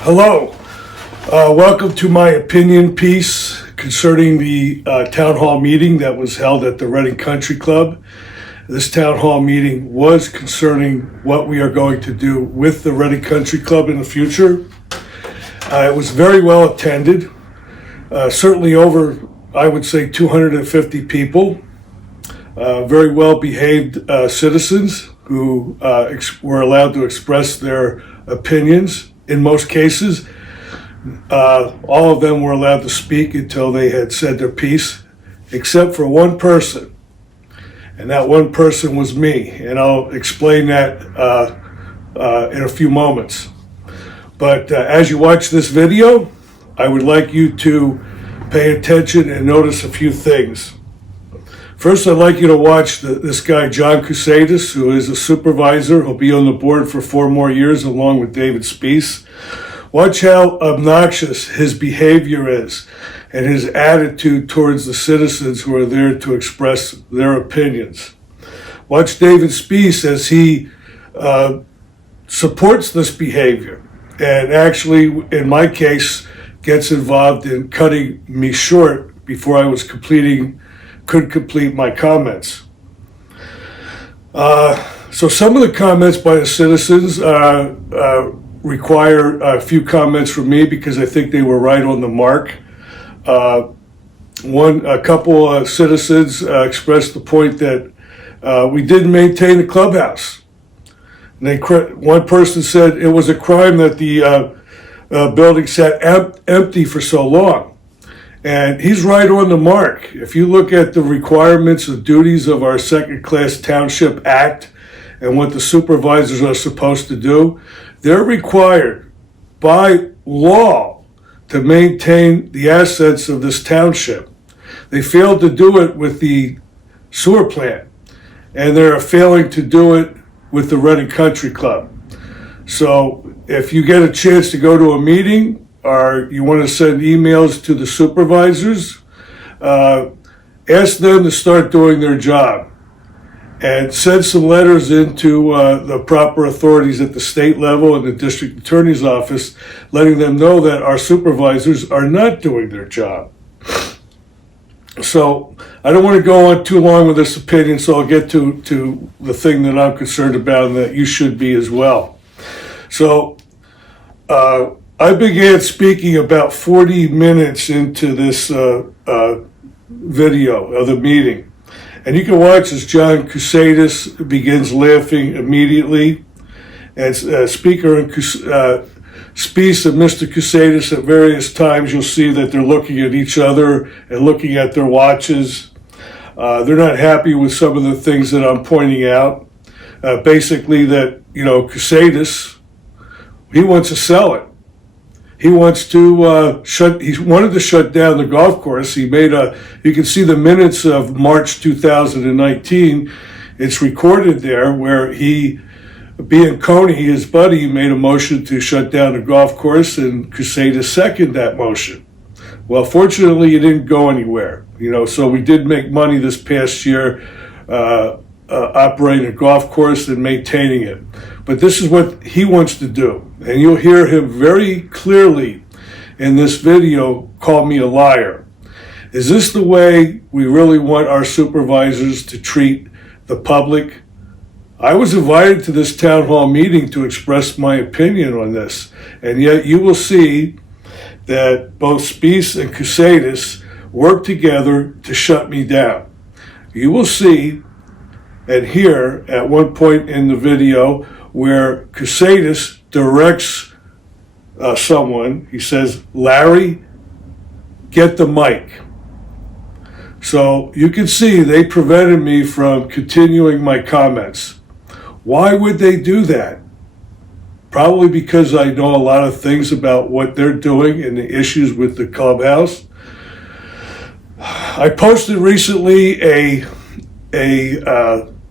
Hello, welcome to my opinion piece concerning the town hall meeting that was held at the Reading Country Club. This town hall meeting was concerning what we are going to do with the Reading Country Club in the future. It was very well attended, certainly over, I would say, 250 people, very well behaved citizens who were allowed to express their opinions. In most cases, all of them were allowed to speak until they had said their piece, except for one person. And that one person was me. And I'll explain that in a few moments. But as you watch this video, I would like you to pay attention and notice a few things. First, I'd like you to watch this guy, John Cusatis, who is a supervisor. He'll be on the board for 4 more years along with David Speece. Watch how obnoxious his behavior is and his attitude towards the citizens who are there to express their opinions. Watch David Speece as he supports this behavior and actually, in my case, gets involved in cutting me short before I could complete my comments. So some of the comments by the citizens require a few comments from me because I think they were right on the mark. A couple of citizens expressed the point that we didn't maintain the clubhouse. And one person said it was a crime that the building sat empty for so long. And he's right on the mark. If you look at the requirements and duties of our Second-Class Township Act and what the supervisors are supposed to do, they're required by law to maintain the assets of this township. They failed to do it with the sewer plant, and they're failing to do it with the Reading Country Club. So if you get a chance to go to a meeting, or you want to send emails to the supervisors, ask them to start doing their job and send some letters into the proper authorities at the state level and the district attorney's office, letting them know that our supervisors are not doing their job. So I don't want to go on too long with this opinion, so I'll get to the thing that I'm concerned about and that you should be as well. So I began speaking about 40 minutes into this video of the meeting. And you can watch as John Cusatis begins laughing immediately. And Speaker and Speece and Mr. Cusatis at various times, you'll see that they're looking at each other and looking at their watches. They're not happy with some of the things that I'm pointing out. Basically that, Cusatis, he wants to sell it. He wants to he wanted to shut down the golf course. You can see the minutes of March 2019. It's recorded there where being Coney, his buddy, made a motion to shut down the golf course and Cusatis seconded that motion. Well, fortunately, it didn't go anywhere. So we did make money this past year operating a golf course and maintaining it. But this is what he wants to do. And you'll hear him very clearly in this video call me a liar. Is this the way we really want our supervisors to treat the public? I was invited to this town hall meeting to express my opinion on this. And yet you will see that both Speece and Cusatis work together to shut me down. You will see and hear at one point in the video where Cusatis directs someone. He says, "Larry, get the mic." So you can see they prevented me from continuing my comments. Why would they do that? Probably because I know a lot of things about what they're doing and the issues with the clubhouse. I posted recently a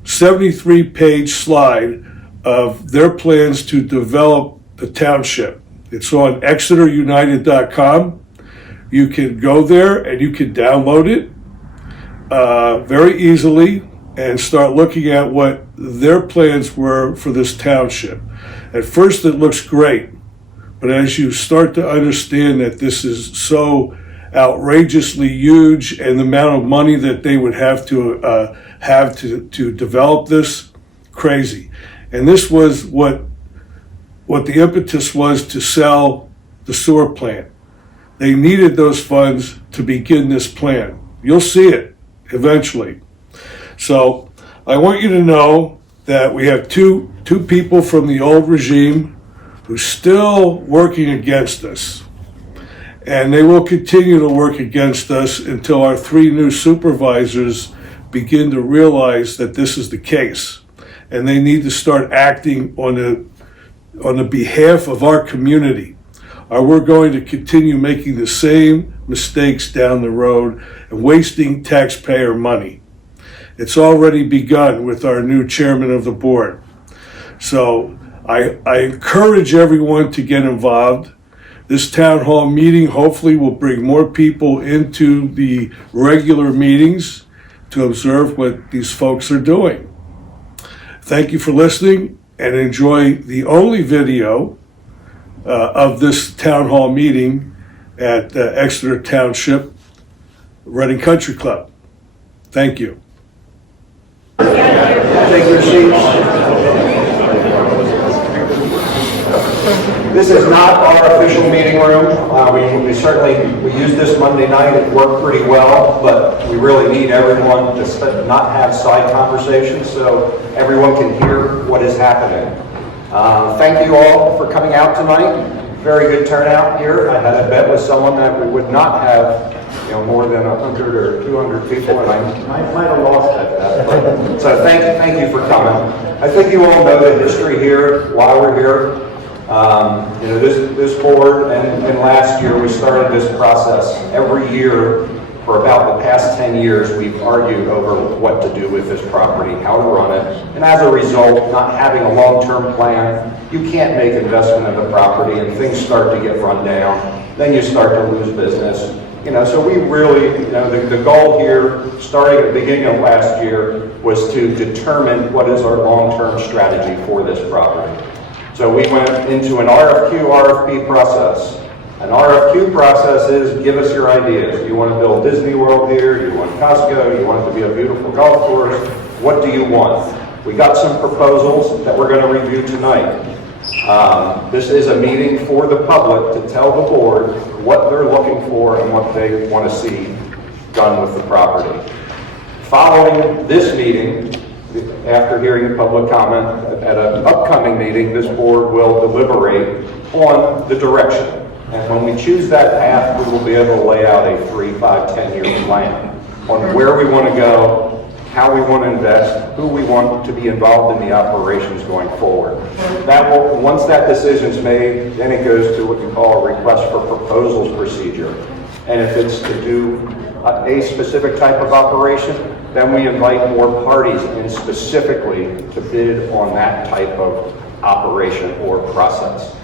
73-page slide of their plans to develop the township. It's on exeterunited.com. You can go there and you can download it very easily. and start looking at what their plans were for this township. At first it looks great, but as you start to understand that this is so outrageously huge and the amount of money that they would have to develop this, crazy. And this was what the impetus was to sell the sewer plant. They needed those funds to begin this plan. You'll see it eventually. So I want you to know that we have two people from the old regime who's still working against us. And they will continue to work against us until our 3 new supervisors begin to realize that this is the case. And they need to start acting on the behalf of our community, or we're going to continue making the same mistakes down the road and wasting taxpayer money. It's already begun with our new chairman of the board. So I encourage everyone to get involved. This town hall meeting hopefully will bring more people into the regular meetings to observe what these folks are doing. Thank you for listening, and enjoy the only video of this town hall meeting at Exeter Township Reading Country Club. Thank you. Take your seats. This is not our official meeting room. We use this Monday night. It worked pretty well, but we really need everyone to not have side conversations so everyone can hear what is happening. Thank you all for coming out tonight. Very good turnout here. I had a bet with someone that we would not have more than 100 or 200 people, and I might have lost that bet. So thank you for coming. I think you all know the history here, why we're here. This board and last year we started this process. Every year for about the past 10 years we've argued over what to do with this property, how to run it, and as a result, not having a long-term plan, you can't make investment in the property and things start to get run down. Then you start to lose business. So we really, the goal here, starting at the beginning of last year, was to determine what is our long-term strategy for this property. So we went into an RFQ RFP process. An RFQ process is give us your ideas. You want to build Disney World here, you want Costco, you want it to be a beautiful golf course, what do you want? We got some proposals that we're going to review tonight. This is a meeting for the public to tell the board what they're looking for and what they want to see done with the property. Following this meeting, after hearing public comment, at an upcoming meeting, this board will deliberate on the direction. And when we choose that path, we will be able to lay out a 3, 5, 10-year plan on where we want to go, how we want to invest, who we want to be involved in the operations going forward. Once that decision's made, then it goes to what you call a request for proposals procedure. And if it's to do a specific type of operation, then we invite more parties in specifically to bid on that type of operation or process.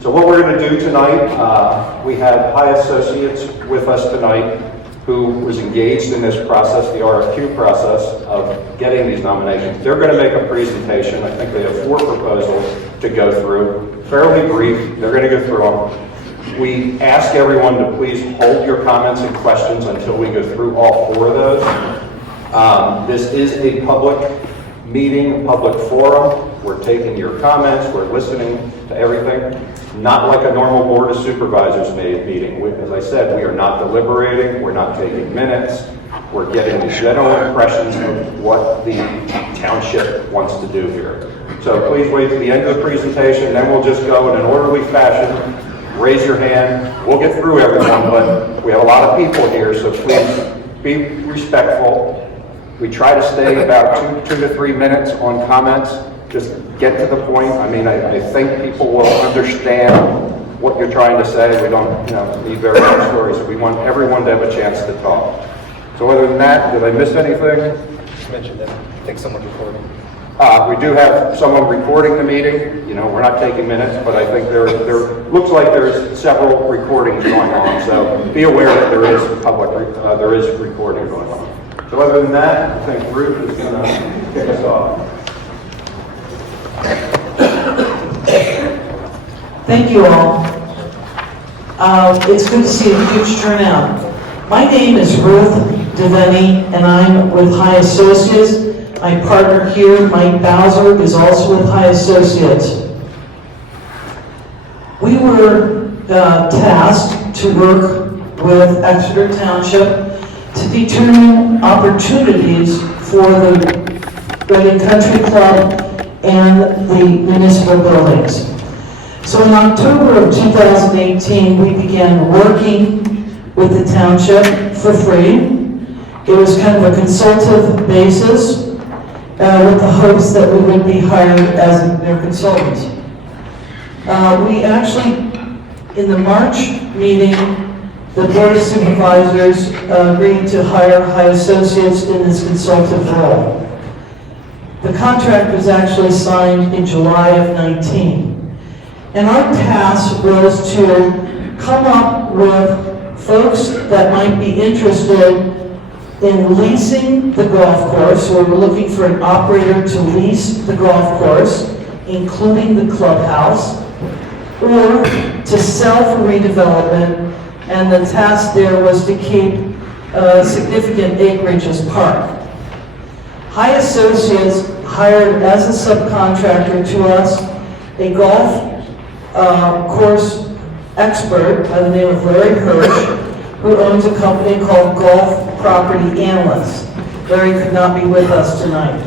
So what we're going to do tonight, we have High Associates with us tonight who was engaged in this process, the RFQ process of getting these nominations. They're going to make a presentation. I think they have 4 proposals to go through, fairly brief. They're going to go through them. We ask everyone to please hold your comments and questions until we go through all 4 of those. This is a public meeting, public forum. We're taking your comments, we're listening to everything. Not like a normal Board of Supervisors meeting. As I said, we are not deliberating, we're not taking minutes. We're getting the general impressions of what the township wants to do here. So please wait to the end of the presentation, then we'll just go in an orderly fashion. Raise your hand. We'll get through everyone, but we have a lot of people here, so please be respectful. We try to stay about 2 to 3 minutes on comments. Just get to the point. I mean, I think people will understand what you're trying to say. We don't, need very long stories. We want everyone to have a chance to talk. So other than that, did I miss anything? Just mentioned that I think someone's recording. We do have someone recording the meeting. We're not taking minutes, but I think there looks like there's several recordings going on. So be aware that there is recording going on. So other than that, I think Ruth is going to kick us off. Thank you all. It's good to see a huge turnout. My name is Ruth Devaney, and I'm with High Associates. My partner here, Mike Bowser, is also with High Associates. We were tasked to work with Exeter Township to determine opportunities for the Reading Country Club and the municipal buildings. So in October of 2018, we began working with the township for free. It was kind of a consultative basis with the hopes that we would be hired as their consultants. We actually, in the March meeting, the Board of Supervisors agreed to hire High Associates in this consultative role. The contract was actually signed in July of 19. And our task was to come up with folks that might be interested in leasing the golf course. So we're looking for an operator to lease the golf course, including the clubhouse, or to sell for redevelopment. And the task there was to keep significant acreage as park. High Associates hired as a subcontractor to us a golf course expert by the name of Larry Hirsch, who owns a company called Golf Property Analysts. Larry could not be with us tonight.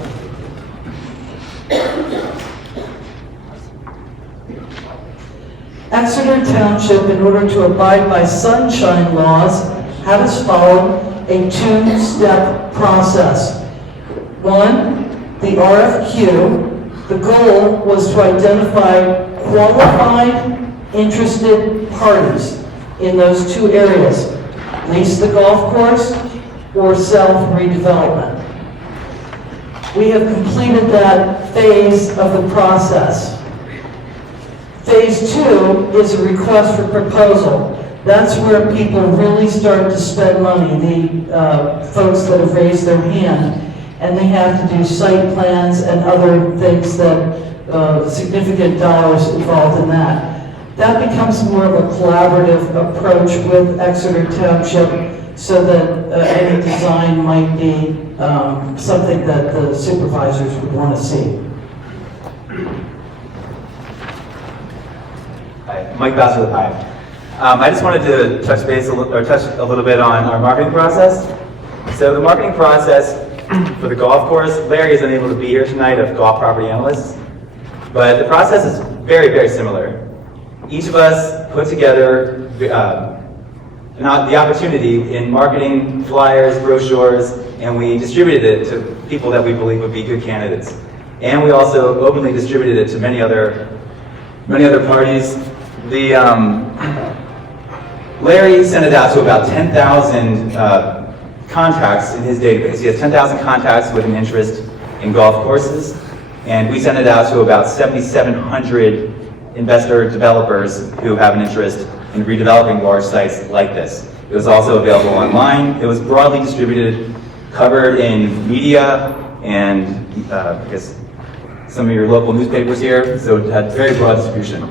Exeter Township, in order to abide by sunshine laws, had us follow a two-step process. One, the RFQ. The goal was to identify qualified, interested parties in those two areas. Lease the golf course or sell for redevelopment. We have completed that phase of the process. Phase two is a request for proposal. That's where people really start to spend money, the folks that have raised their hand, and they have to do site plans and other things that significant dollars involved in that. That becomes more of a collaborative approach with Exeter Township so that any design might be something that the supervisors would want to see. Hi, Mike Bowser with High. I just wanted to touch a little bit on our marketing process. So the marketing process for the golf course, Larry is unable to be here tonight of Golf Property Analysts, but the process is very, very similar. Each of us put together the opportunity in marketing flyers, brochures, and we distributed it to people that we believe would be good candidates. And we also openly distributed it to many other parties. Larry sent it out to about 10,000 contacts in his database. He has 10,000 contacts with an interest in golf courses, and we sent it out to about 7,700 investor developers who have an interest in redeveloping large sites like this. It was also available online. It was broadly distributed, covered in media and I guess some of your local newspapers here, so it had very broad distribution.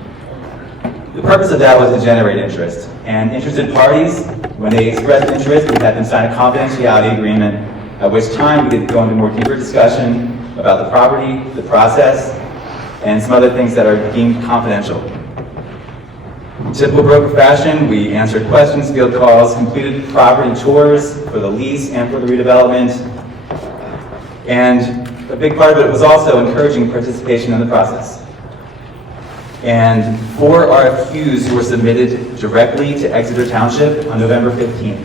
The purpose of that was to generate interest. And interested parties, when they expressed interest, we had them sign a confidentiality agreement, at which time we could go into more deeper discussion about the property, the process, and some other things that are deemed confidential. In typical broker fashion, we answered questions, field calls, completed property tours for the lease and for the redevelopment. And a big part of it was also encouraging participation in the process. And 4 RFQs were submitted directly to Exeter Township on November 15th.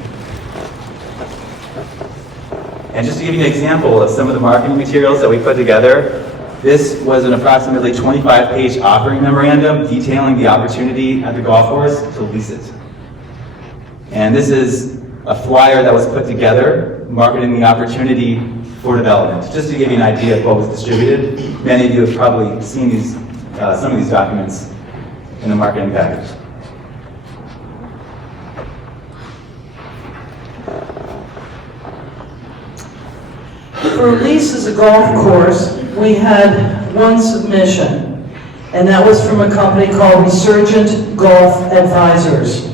And just to give you an example of some of the marketing materials that we put together, this was an approximately 25-page offering memorandum detailing the opportunity at the golf course to lease it. And this is a flyer that was put together marketing the opportunity for development. Just to give you an idea of what was distributed, many of you have probably seen these, some of these documents in the marketing package. For leases a golf course, we had one submission, and that was from a company called Resurgent Golf Advisors.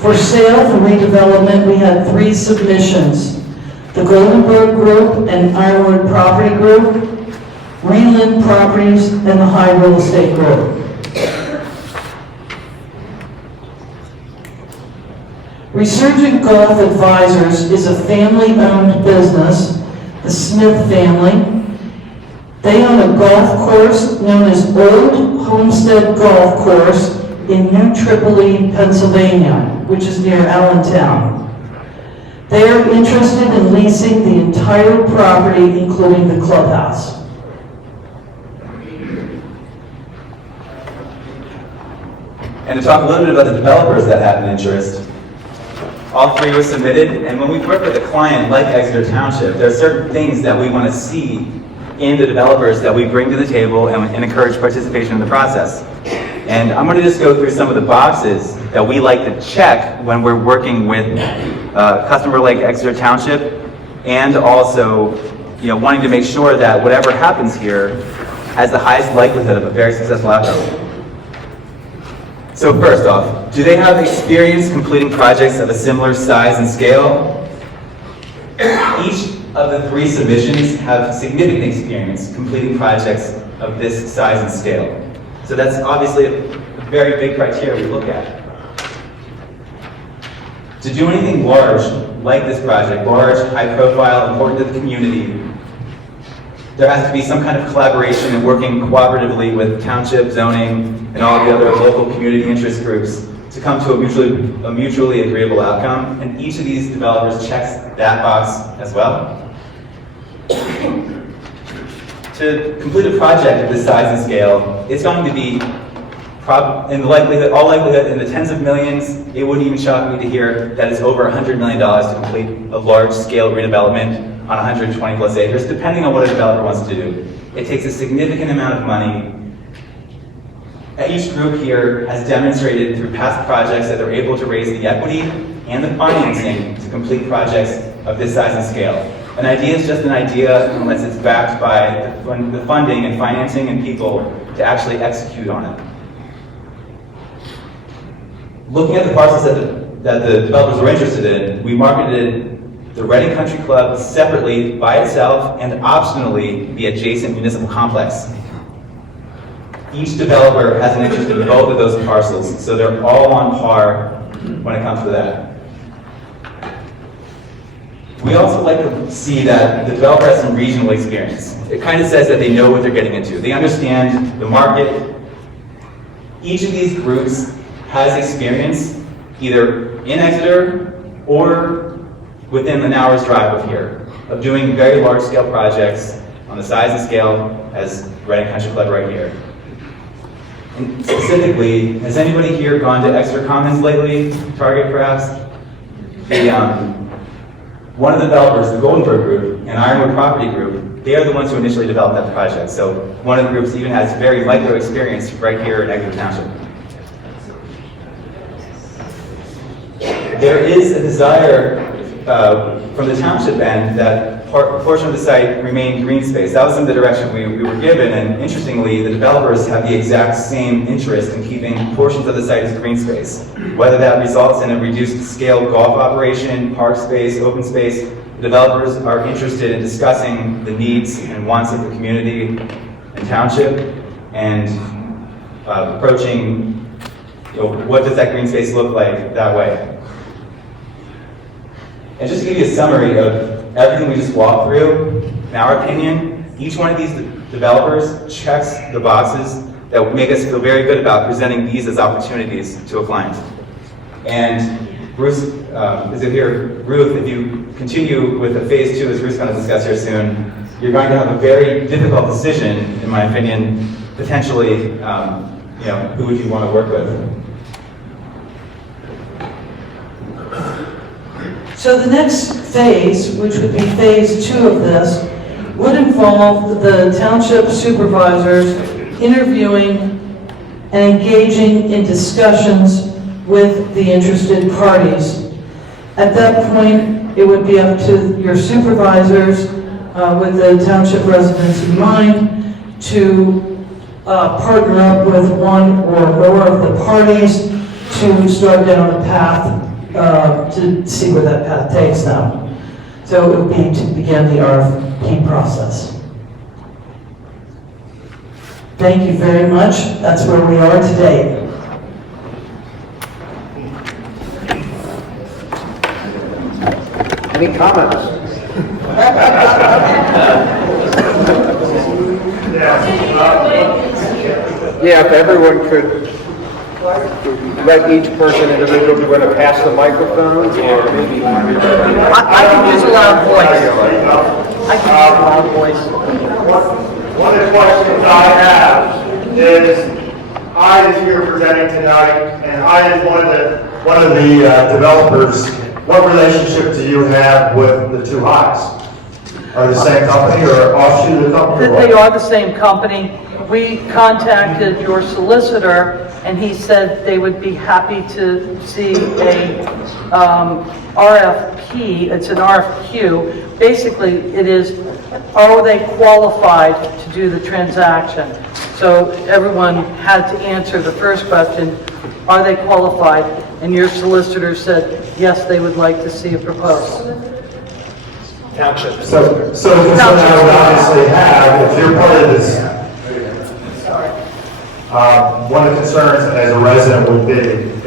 For sale for redevelopment, we had 3 submissions. The Goldenberg Group and Ironwood Property Group, Greenland Properties, and the High Real Estate Group. Resurgent Golf Advisors is a family-owned business, the Smith family. They own a golf course known as Old Homestead Golf Course in New Tripoli, Pennsylvania, which is near Allentown. They are interested in leasing the entire property, including the clubhouse. And to talk a little bit about the developers that have an interest, all 3 were submitted, and when we work with a client like Exeter Township, there are certain things that we want to see in the developers that we bring to the table and encourage participation in the process. And I'm going to just go through some of the boxes that we like to check when we're working with a customer like Exeter Township, and also, wanting to make sure that whatever happens here has the highest likelihood of a very successful outcome. So first off, do they have experience completing projects of a similar size and scale? Each of the 3 submissions have significant experience completing projects of this size and scale. So that's obviously a very big criteria we look at. To do anything large, like this project, large, high profile, important to the community, there has to be some kind of collaboration and working cooperatively with township, zoning, and all the other local community interest groups to come to a mutually agreeable outcome. And each of these developers checks that box as well. To complete a project of this size and scale, it's going to be, in all likelihood, in the tens of millions. It wouldn't even shock me to hear that it's over $100 million to complete a large-scale redevelopment on 120 plus acres, depending on what a developer wants to do. It takes a significant amount of money. Each group here has demonstrated through past projects that they're able to raise the equity and the financing to complete projects of this size and scale. An idea is just an idea unless it's backed by the funding and financing and people to actually execute on it. Looking at the parcels that the developers were interested in, we marketed the Reading Country Club separately by itself and optionally the adjacent municipal complex. Each developer has an interest in both of those parcels, so they're all on par when it comes to that. We also like to see that the developer has some regional experience. It kind of says that they know what they're getting into. They understand the market. Each of these groups has experience either in Exeter or within an hour's drive of here, of doing very large-scale projects on the size and scale as Reading Country Club right here. And specifically, has anybody here gone to Exeter Commons lately? Target, perhaps? One of the developers, the Goldenberg Group and Ironwood Property Group, they are the ones who initially developed that project. So one of the groups even has very micro experience right here in Exeter Township. There is a desire from the township end that a portion of the site remain green space. That was in the direction we were given, and interestingly, the developers have the exact same interest in keeping portions of the site as green space. Whether that results in a reduced scale golf operation, park space, open space, the developers are interested in discussing the needs and wants of the community and township, and approaching, what does that green space look like that way. And just to give you a summary of everything we just walked through, in our opinion, each one of these developers checks the boxes that make us feel very good about presenting these as opportunities to a client. And Bruce, is it here? Ruth, if you continue with the phase 2, as Ruth's going to discuss here soon, you're going to have a very difficult decision, in my opinion, potentially, who would you want to work with? So the next phase, which would be phase 2 of this, would involve the township supervisors interviewing and engaging in discussions with the interested parties. At that point, it would be up to your supervisors with the township residents in mind, to partner up with one or more of the parties to start down a path to see where that path takes them. So it would be to begin the RFP process. Thank you very much. That's where we are today. Any comments? Yeah, if everyone could let each person individually, we're going to pass the microphone, or maybe... I can use a loud voice. I can use a loud voice. One of the questions I have is, I is here presenting tonight, and I is one of the developers. What relationship do you have with the two Highs? Are they the same company or offshoot of the company? They are the same company. We contacted your solicitor, and he said they would be happy to see a RFP. It's an RFQ. Basically, it is, are they qualified to do the transaction? So everyone had to answer the first question, are they qualified? And your solicitor said, yes, they would like to see a proposal. Township. So the concern I would obviously have, if you're part of this, one of the concerns as a resident would be,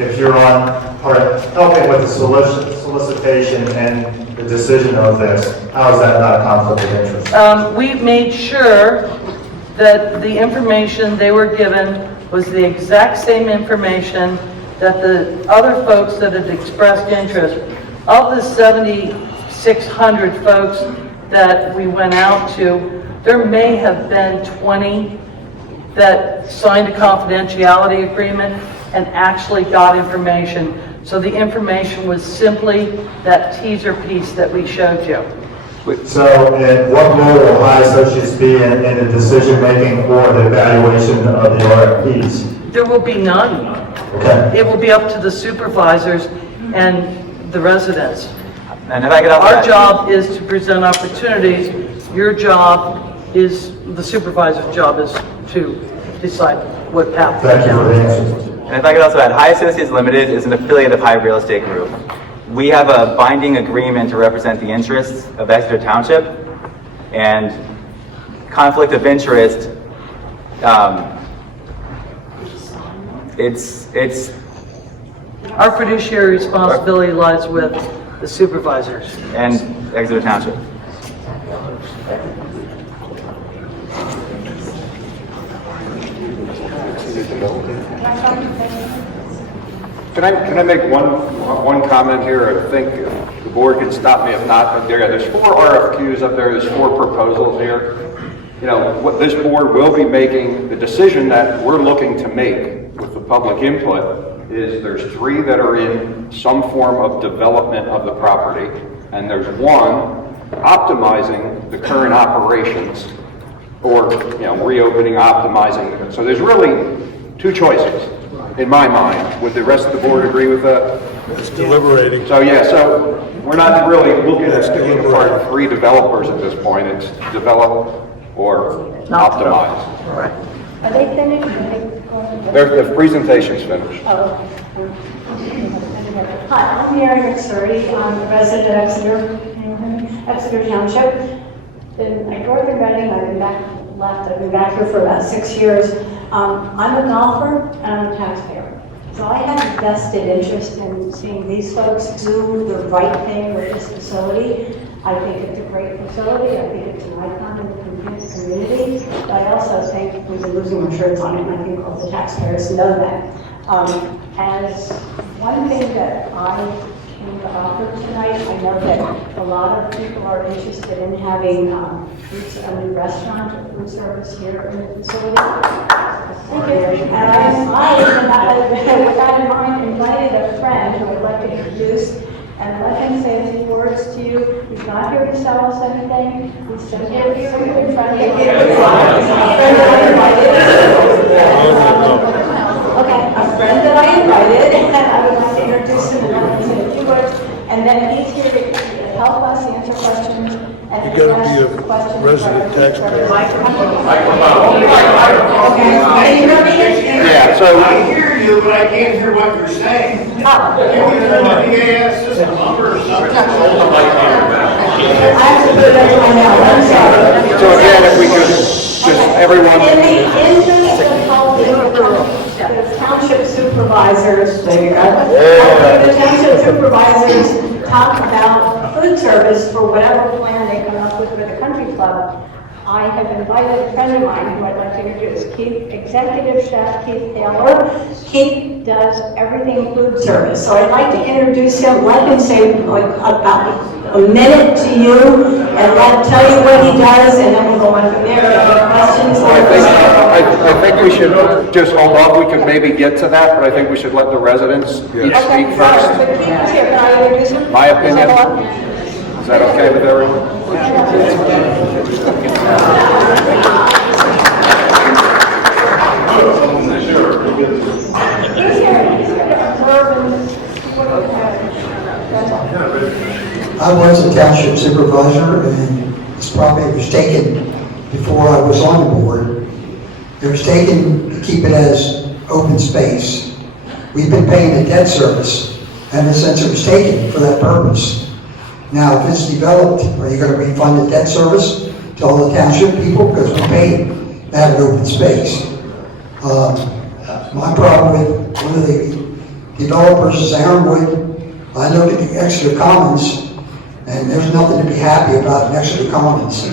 if you're on part of helping with the solicitation and the decision of this, how is that not a conflict of interest? We made sure that the information they were given was the exact same information that the other folks that had expressed interest. Of the 7,600 folks that we went out to, there may have been 20 that signed a confidentiality agreement and actually got information. So the information was simply that teaser piece that we showed you. So, and what role will High Associates be in the decision-making or the evaluation of the RFPs? There will be none. Okay. It will be up to the supervisors and the residents. And if I could also Our add- job is to present opportunities. Your job is, the supervisor's job is to decide what path to Thank you for the take. answer. And if I could also add, High Associates Limited is an affiliate of High Real Estate Group. We have a binding agreement to represent the interests of Exeter Township, and conflict of interest, it's Our fiduciary responsibility lies with the supervisors. and Exeter Township. Can I make one comment here? I think the board can stop me if not, but there's 4 RFQs up there, there's 4 proposals here. You know, what this board will be making, the decision that we're looking to make with the public input is there's 3 that are in some form of development of the property, and there's 1 optimizing the current operations, or, you know, reopening, optimizing. So there's really 2 choices, in my mind. Would the rest of the board agree with that? It's deliberating. So yeah, so we're not really looking at picking apart 3 developers at this point. It's develop or optimize. Right. Are they finished? The presentation's finished. Oh. Hi, I'm Mary McSurdy. I'm a resident of Exeter Township. I grew up in Reading. I've been back here for about 6 years. I'm a golfer and I'm a taxpayer. So I have a vested interest in seeing these folks do the right thing with this facility. I think it's a great facility. I think it's an icon in the community. But I also think we've been losing our shirts on it, and I think all the taxpayers know that. As one thing that I came to offer tonight, I know that a lot of people are interested in having a new restaurant or food service here in the facility. And with that in mind, invited a friend who I'd like to introduce and let him say a few words to you. He's not here to sell us anything. He's simply a friend that I invited, and I would like to introduce him and let him say a few words. And then he's here to help us answer questions and You gotta address be a taxpayer. Yeah, so, I hear you, but I can't hear what you're saying. Can we turn the PAS system up or something? so again, if we could, just everyone, In the interest of helping the township supervisors, there you go. Helping the township supervisors talk about food service for whatever plan they come up with the country club, I have invited a friend of mine who I'd like to introduce, Keith, Executive Chef Keith Taylor. Keith does everything food service, so I'd like to introduce him, let him say like about a minute to you, and tell you what he does, and then we'll go on from there. Any questions? I think we should just hold off. We could maybe get to that, but I think we should let the residents each speak first. But Keith is here, can I introduce him? My opinion. Is that okay with everyone? He's here to observe and see what we have. I was a township supervisor, and it's probably was taken before I was on the board. It was taken to keep it as open space. We've been paying a debt service ever since it was taken for that purpose. Now, if it's developed, are you going to refund the debt service to all the township people? Because we paid to have an open space. My problem with one of the developers is Ironwood. I look at the Exeter Commons, and there's nothing to be happy about in Exeter Commons.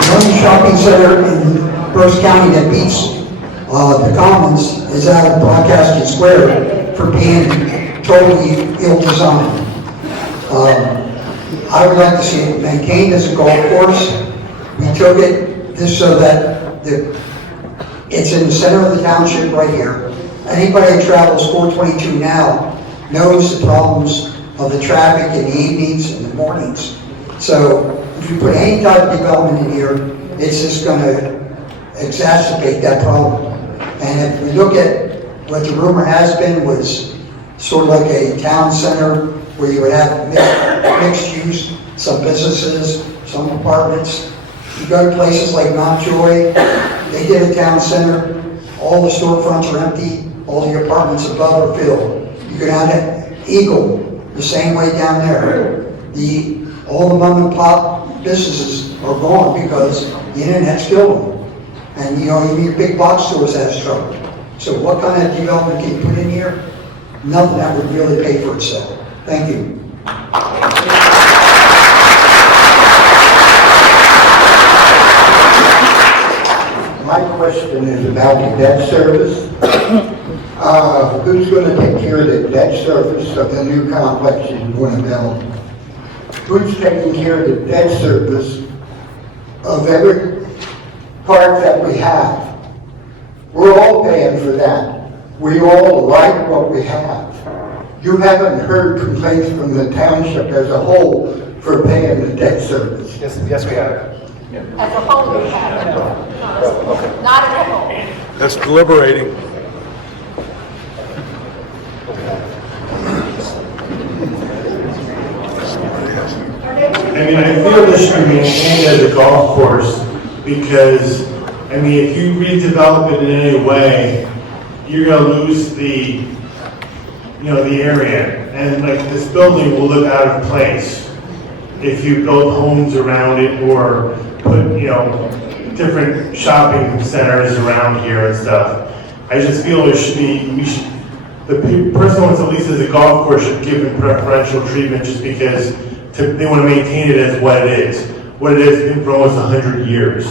The only shopping center in Berks County that beats the Commons is out of Broadcasting Square for being totally ill-designed. I would like to see it maintained as a golf course. We took it just so that it's in the center of the township right here. Anybody that travels 422 now knows the problems of the traffic in the evenings and the mornings. So if you put any type of development in here, it's just going to exacerbate that problem. And if we look at what the rumor has been was sort of like a town center where you would have mixed use, some businesses, some apartments. You go to places like Mountjoy, they did a town center, all the storefronts are empty, all the apartments above are filled. You go down to Eagle, the same way down there. All the mom and pop businesses are gone because the internet's killed them. And even your big box stores has trouble. So what kind of development can you put in here? Nothing that would really pay for itself. Thank you. My question is about the debt service. Who's going to take care of the debt service of the new complex you're going to build? Who's taking care of the debt service of every part that we have? We're all paying for that. We all like what we have. You haven't heard complaints from the township as a whole for paying the debt service. Yes, we have. As a whole, we have, not as a whole. That's deliberating. I mean, I feel this should be maintained as a golf course because, I mean, if you redevelop it in any way, you're gonna lose the area. And like this building will look out of place if you build homes around it or put, different shopping centers around here and stuff. I just feel there should be, the person who wants to lease as a golf course should give it preferential treatment just because they want to maintain it as what it is. What it has been for almost 100 years.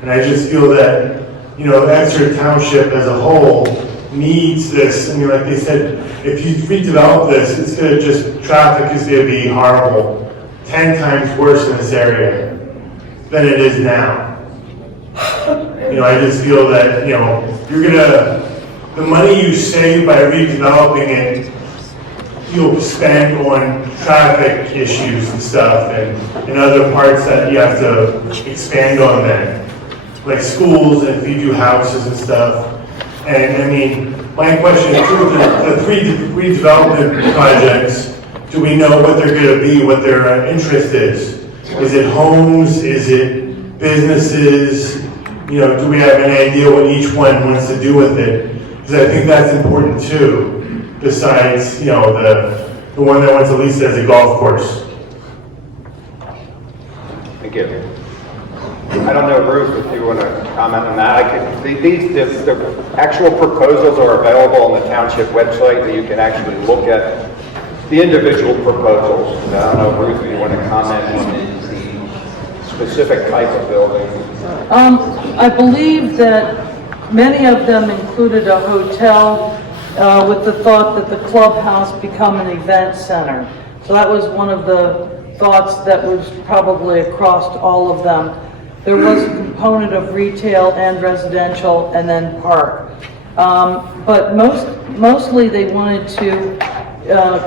And I just feel that, Exeter Township as a whole needs this. I mean, like they said, if you redevelop this, it's going to traffic is going to be horrible. 10 times worse in this area than it is now. I just feel that, you're going to, the money you save by redeveloping it, you'll spend on traffic issues and stuff and other parts that you have to expand on then. Like schools and if you do houses and stuff. And I mean, My question is, the three redevelopment projects, do we know what they're going to be, what their interest is? Is it homes? Is it businesses? You know, do we have any idea what each one wants to do with it? Because I think that's important too, besides, you know, the one that wants to lease it as a golf course. Thank you. I don't know, Ruth, if you want to comment on that. The actual proposals are available on the township website that you can actually look at the individual proposals. I don't know, Ruth, if you want to comment on the specific type of building. I believe that many of them included a hotel with the thought that the clubhouse become an event center. So that was one of the thoughts that was probably across all of them. There was a component of retail and residential and then park. But mostly they wanted to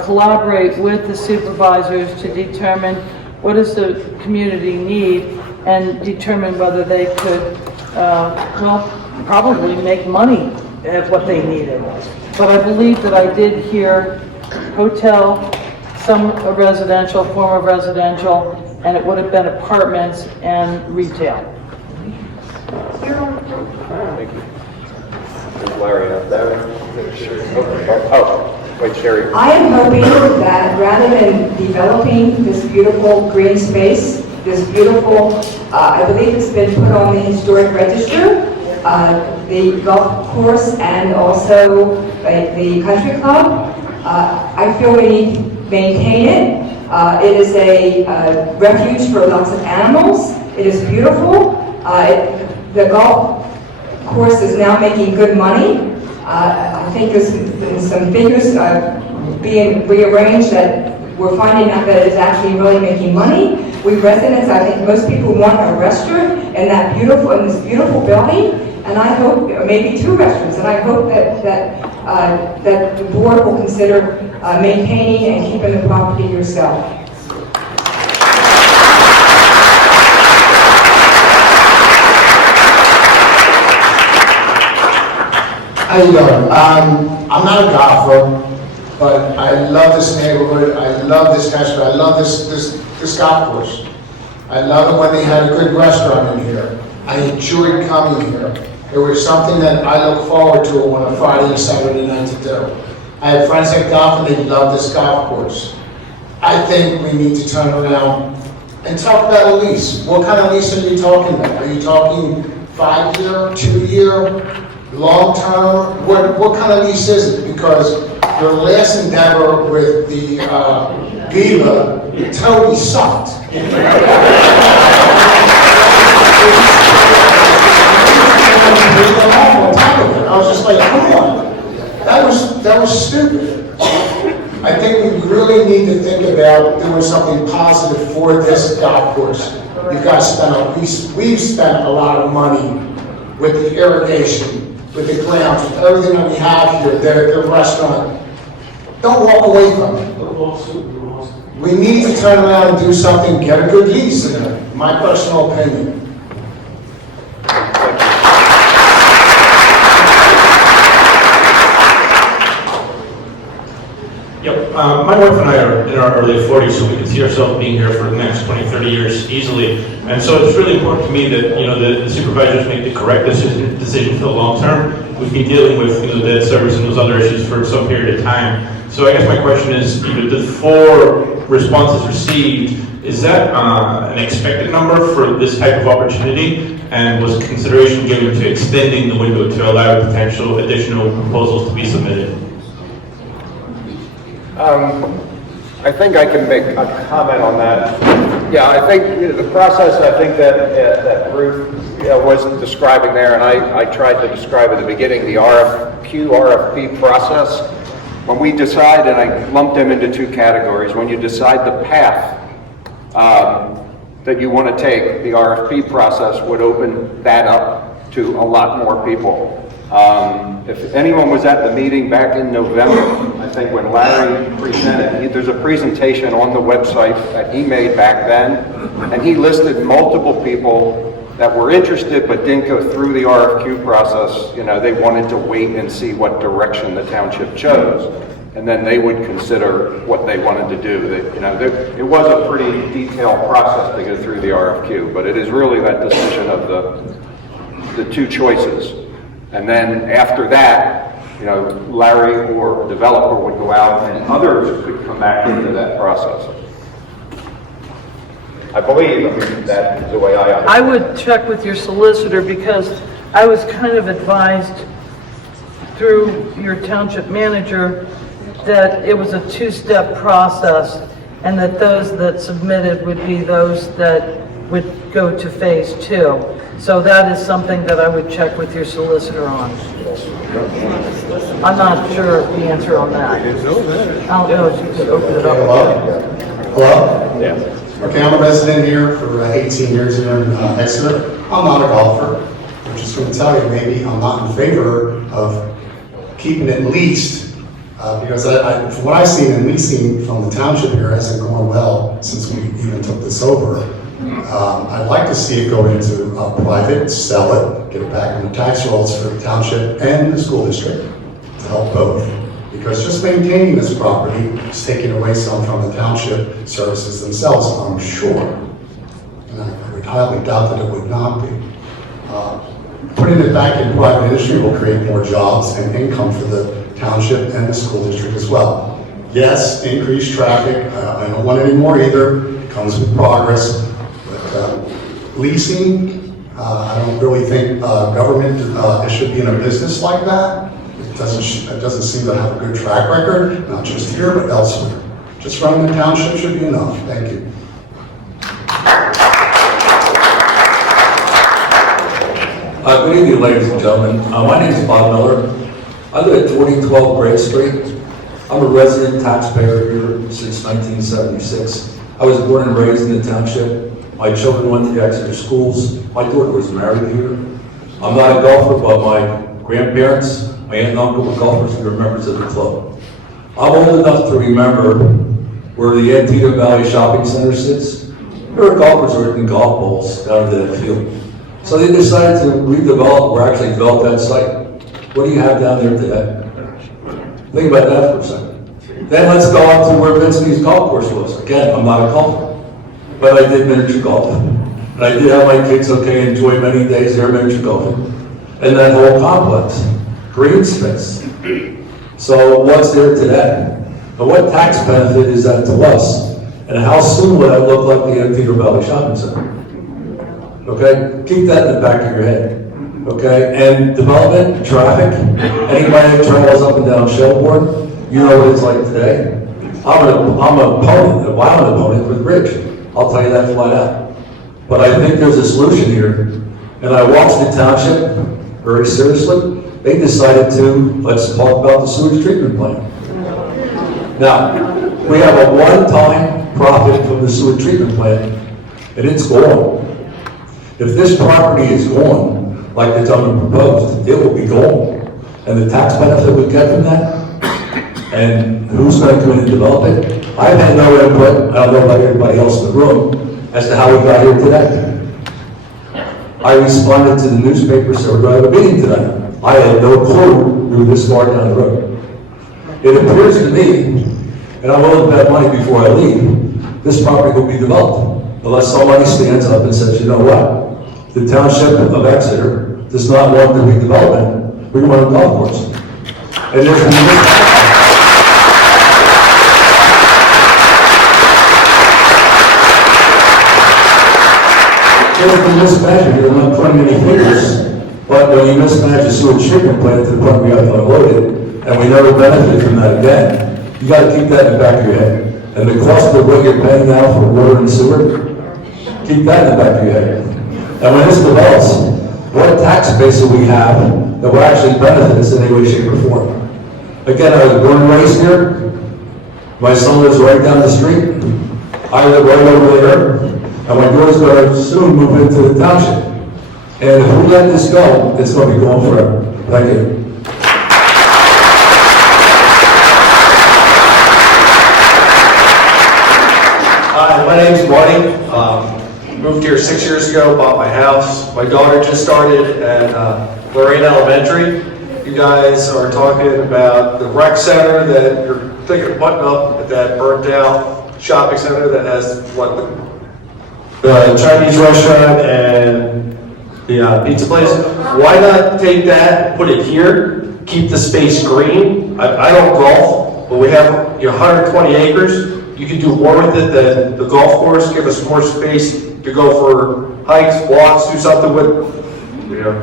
collaborate with the supervisors to determine what does the community need and determine whether they could, well, probably make money at what they needed. But I believe that I did hear hotel, some residential, former residential, and it would have been apartments and retail. Thank you. There's Larry up there. Oh, wait, Sherry. I am hoping that rather than developing this beautiful green space, this beautiful, I believe it's been put on the historic register, the golf course and also the country club, I feel we need to maintain it. It is a refuge for lots of animals. It is beautiful. The golf course is now making good money. I think there's been some figures being rearranged that we're finding out that it's actually really making money. We residents, I think most people want a restaurant in this beautiful building, and I hope, maybe two restaurants, and I hope that the board will consider maintaining and keeping the property yourself. How you doing? I'm not a golfer, but I love this neighborhood. I love this township. I love this golf course. I love it when they had a good restaurant in here. I enjoyed coming here. It was something that I look forward to on a Friday and Saturday night to do. I have friends that golf and they love this golf course. I think we need to turn around and talk about a lease. What kind of lease are you talking about? Are you talking 5-year, 2-year? Long-term, what kind of lease is it? Because your last endeavor with the Viva totally sucked. I was just like, come on, that was stupid. I think we really need to think about doing something positive for this golf course. You guys we've spent a lot of money with the irrigation, with the grounds, with everything that we have here, the restaurant. Don't walk away from it. We need to turn around and do something, get a good lease in it, my personal opinion. Yep, my wife and I are in our early 40s, so we can see ourselves being here for the next 20, 30 years easily. And so it's really important to me that, you know, the supervisors make the correct decision for the long term. We've been dealing with, you know, the debt service and those other issues for some period of time. So I guess my question is, you know, the 4 responses received, is that an expected number for this type of opportunity? And was consideration given to extending the window to allow potential additional proposals to be submitted? I think I can make a comment on that. Yeah, I think the process, I think that Ruth was describing there, and I tried to describe at the beginning, the RFQ RFP process. When we decide, and I lumped them into 2 categories, when you decide the path that you want to take, the RFP process would open that up to a lot more people. If anyone was at the meeting back in November, I think when Larry presented, there's a presentation on the website that he made back then, and he listed multiple people that were interested but didn't go through the RFQ process. You know, they wanted to wait and see what direction the township chose, and then they would consider what they wanted to do. That, you know, it was a pretty detailed process to go through the RFQ, but it is really that decision of the two choices. And then after that, you know, Larry or a developer would go out and others could come back into that process. I believe, I mean, that is the way I I would check with your solicitor because I was kind of advised through your township manager that it was a two-step process and that those that submitted would be those that would go to phase 2. So that is something that I would check with your solicitor on. I'm not sure of the answer on that. I didn't know that. I don't know if you could open it up. Hello? Yeah. Okay, I'm a resident here for 18 years here in Exeter. I'm not a golfer. I'm just going to tell you, maybe I'm not in favor of keeping it leased because from what I've seen, and leasing from the township here hasn't gone well since we even took this over. I'd like to see it go into a private, sell it, get it back on the tax rolls for the township and the school district to help both. Because just maintaining this property is taking away some from the township services themselves, I'm sure. And I would highly doubt that it would not be. Putting it back in private industry will create more jobs and income for the township and the school district as well. Yes, increased traffic, I don't want any more either, it comes with progress. But leasing, I don't really think government it should be in a business like that. It doesn't seem to have a good track record, not just here, but elsewhere. Just running the township should be enough. Thank you. Good evening, ladies and gentlemen. My name is Bob Miller. I live at 2012 Gray Street. I'm a resident taxpayer here since 1976. I was born and raised in the township. My children went to the Exeter schools. My daughter was married here. I'm not a golfer, but my grandparents, my aunt and uncle were golfers and were members of the club. I'm old enough to remember where the Antietam Valley Shopping Center sits. There were golfers who were hitting golf balls down into that field. So they decided to redevelop or actually develop that site. What do you have down there today? Think about that for a second. Then let's go on to where Vincent's golf course was. Again, I'm not a golfer, but I did miniature golf. And I did have my kids, enjoy many days there miniature golfing. And that whole complex, green space. So what's there today? But what tax benefit is that to us? And how soon will that look like the Antietam Valley Shopping Center? Okay, keep that in the back of your head. Okay, and development, traffic, anybody that travels up and down Shelbourne, you know what it's like today. I'm an opponent, a violent opponent with Rich. I'll tell you that flat out. But I think there's a solution here. And I watched the township very seriously. They decided to, let's talk about the sewage treatment plant. Now, we have a one-time profit from the sewage treatment plant, and it's gone. If this property is gone, like the gentleman proposed, it will be gone. And the tax benefit we get from that, and who's going to come in and develop it? I've had no input, I don't know about everybody else in the room, as to how we got here today. I responded to the newspaper, so we're going to have a meeting tonight. I had no clue we were this far down the road. It appears to me, and I'm willing to bet money before I leave, this property will be developed, unless somebody stands up and says, you know what? The township of Exeter does not want the redevelopment, we want a golf course. And there's a mismatch here, I'm not putting any figures, but when you mismatch a sewage treatment plant to the point we have to unload it, and we never benefit from that again, you got to keep that in the back of your head. And the cost of what you're paying now for water and sewer, keep that in the back of your head. And when this develops, what tax base do we have that will actually benefit us in any way, shape, or form? Again, I was born and raised here. My son lives right down the street. I live right over there. And my daughter's going to soon move into the township. And if we let this go, it's going to be going forever. Thank you. Hi, my name's Marty. moved here 6 years ago, bought my house. My daughter just started at Lorraine Elementary. You guys are talking about the rec center that you're thinking of putting up at that burnt out shopping center that has what, the Chinese restaurant and the pizza place. Why not take that, put it here, keep the space green? I don't golf, but we have 120 acres. You can do more with it than the golf course. Give us more space to go for hikes, walks, do something with.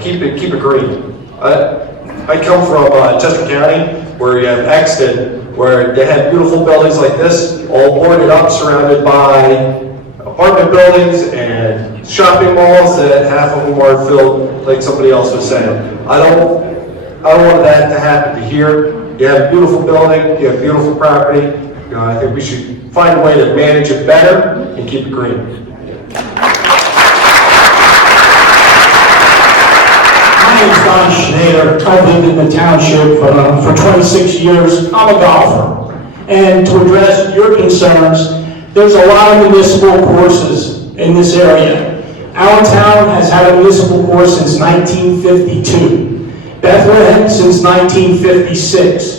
Keep it green. I come from Chester County, where you have Exeter, where they have beautiful buildings like this, all boarded up, surrounded by apartment buildings and shopping malls that half of them are filled, like somebody else was saying. I don't want that to happen to here. You have a beautiful building, you have beautiful property. I think we should find a way to manage it better and keep it green. My name is Don Schneider. I've lived in the township for 26 years. I'm a golfer. And to address your concerns, there's a lot of municipal courses in this area. Our town has had a municipal course since 1952. Bethlehem since 1956.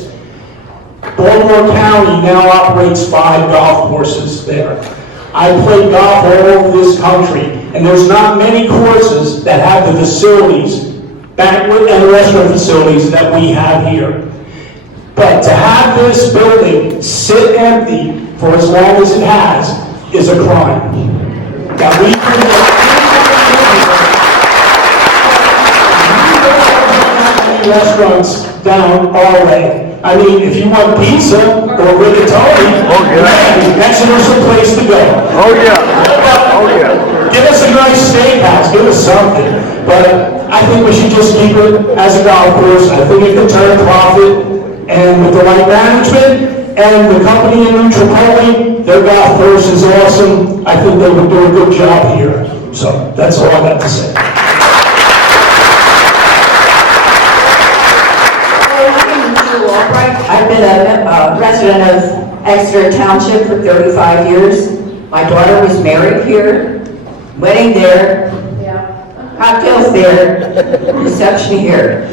Baltimore County now operates 5 golf courses there. I play golf all over this country, and there's not many courses that have the facilities, banquet and restaurant facilities that we have here. But to have this building sit empty for as long as it has is a crime. That we restaurants down our way. I mean, if you want pizza or rigatoni, Exeter's the place to go. Oh yeah. Give us a nice steakhouse, give us something. But I think we should just keep it as a golf course. I think it can turn a profit, and with the right management and the company in Tripoli, their golf course is awesome. I think they would do a good job here. So that's all I got to say. I've been a resident of Exeter Township for 35 years. My daughter was married here, wedding there, cocktails there, reception here.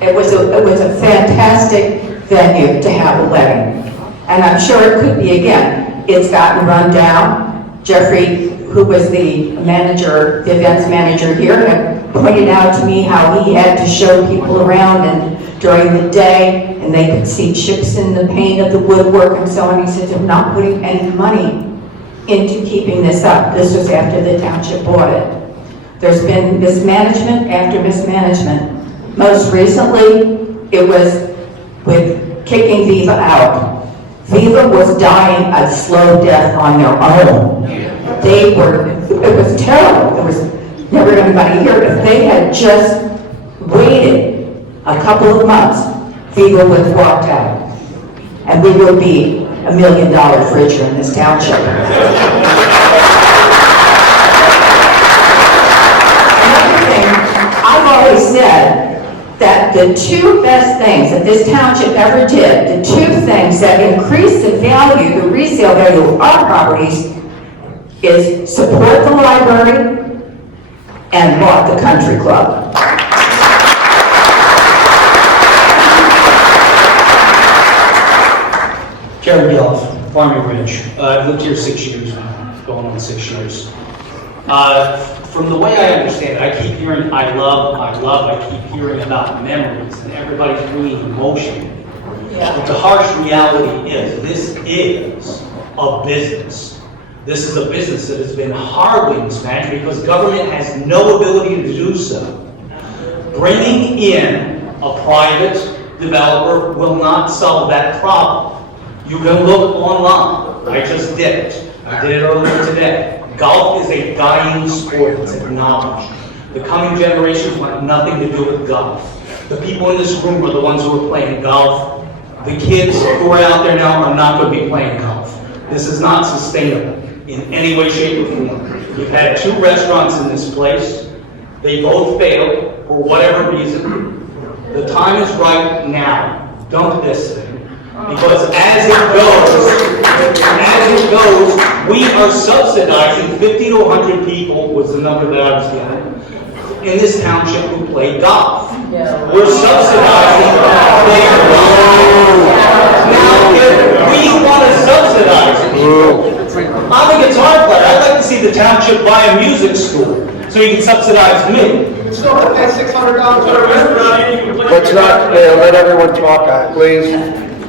It was a fantastic venue to have a wedding. And I'm sure it could be again. It's gotten run down. Jeffrey, who was the manager, the events manager here, had pointed out to me how he had to show people around and during the day, and they could see chips in the paint of the woodwork and so on. He said, they're not putting any money into keeping this up. This was after the township bought it. There's been mismanagement after mismanagement. Most recently, it was with kicking Viva out. Viva was dying a slow death on their own. It was terrible. There was never anybody here. If they had just waited a couple of months, Viva would have walked out, and we would be $1 million richer in this township. Another thing, I've always said that the 2 best things that this township ever did, the 2 things that increased the value, the resale value of our properties, is support the library and bought the country club. Geleff, Farming Ridge. I've lived here 6 years now, going on 6 years. From the way I understand it, I keep hearing, I keep hearing about memories and everybody's bringing emotion. Yeah. But the harsh reality is, this is a business. This is a business that has been horribly mismanaged because government has no ability to do so. Bringing in a private developer will not solve that problem. You can look online. I just did it. I did it earlier today. Golf is a dying sport. It's acknowledged. The coming generations want nothing to do with golf. The people in this room are the ones who are playing golf. The kids who are out there now are not going to be playing golf. This is not sustainable in any way, shape, or form. You've had 2 restaurants in this place. They both failed for whatever reason. The time is right now. Dump this thing. Because as it goes, As it goes, we are subsidizing 50 to 100 people was the number that I was given in this township who play golf. We're subsidizing their golf. Now, if we want to subsidize it, I'm a guitar player. I'd like to see the township buy a music school so you can subsidize me. Still have to pay $600 per restaurant. Let's not, let everyone talk, please.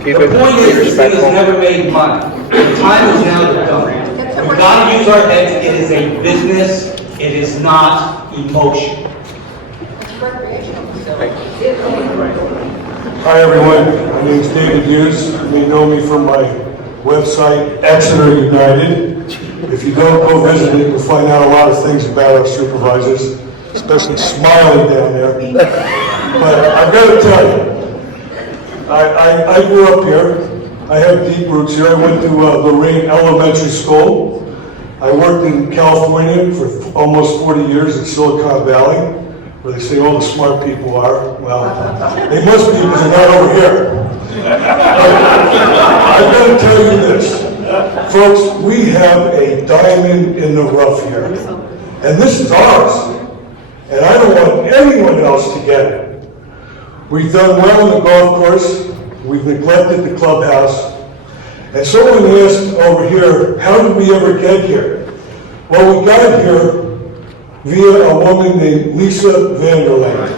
Keep The it point is, this thing has respectful. never made money. The time is now to come. We've got to use our heads. It is a business. It is not emotion. Hi everyone, my name is David Hughes. You may know me from my website, Exeter United. If you don't go visit it, you'll find out a lot of things about our supervisors, especially Smiley down there. But I've got to tell you, I grew up here. I have deep roots here. I went to Reading Elementary School. I worked in California for almost 40 years in Silicon Valley, where they say all the smart people are. Well, they must be because they're not over here. I've got to tell you this. Folks, we have a diamond in the rough here. And this is ours. And I don't want anyone else to get it. We've done well on the golf course. We've neglected the clubhouse. And someone asked over here, how did we ever get here? Well, we got here via a woman named Lisa Vanderland.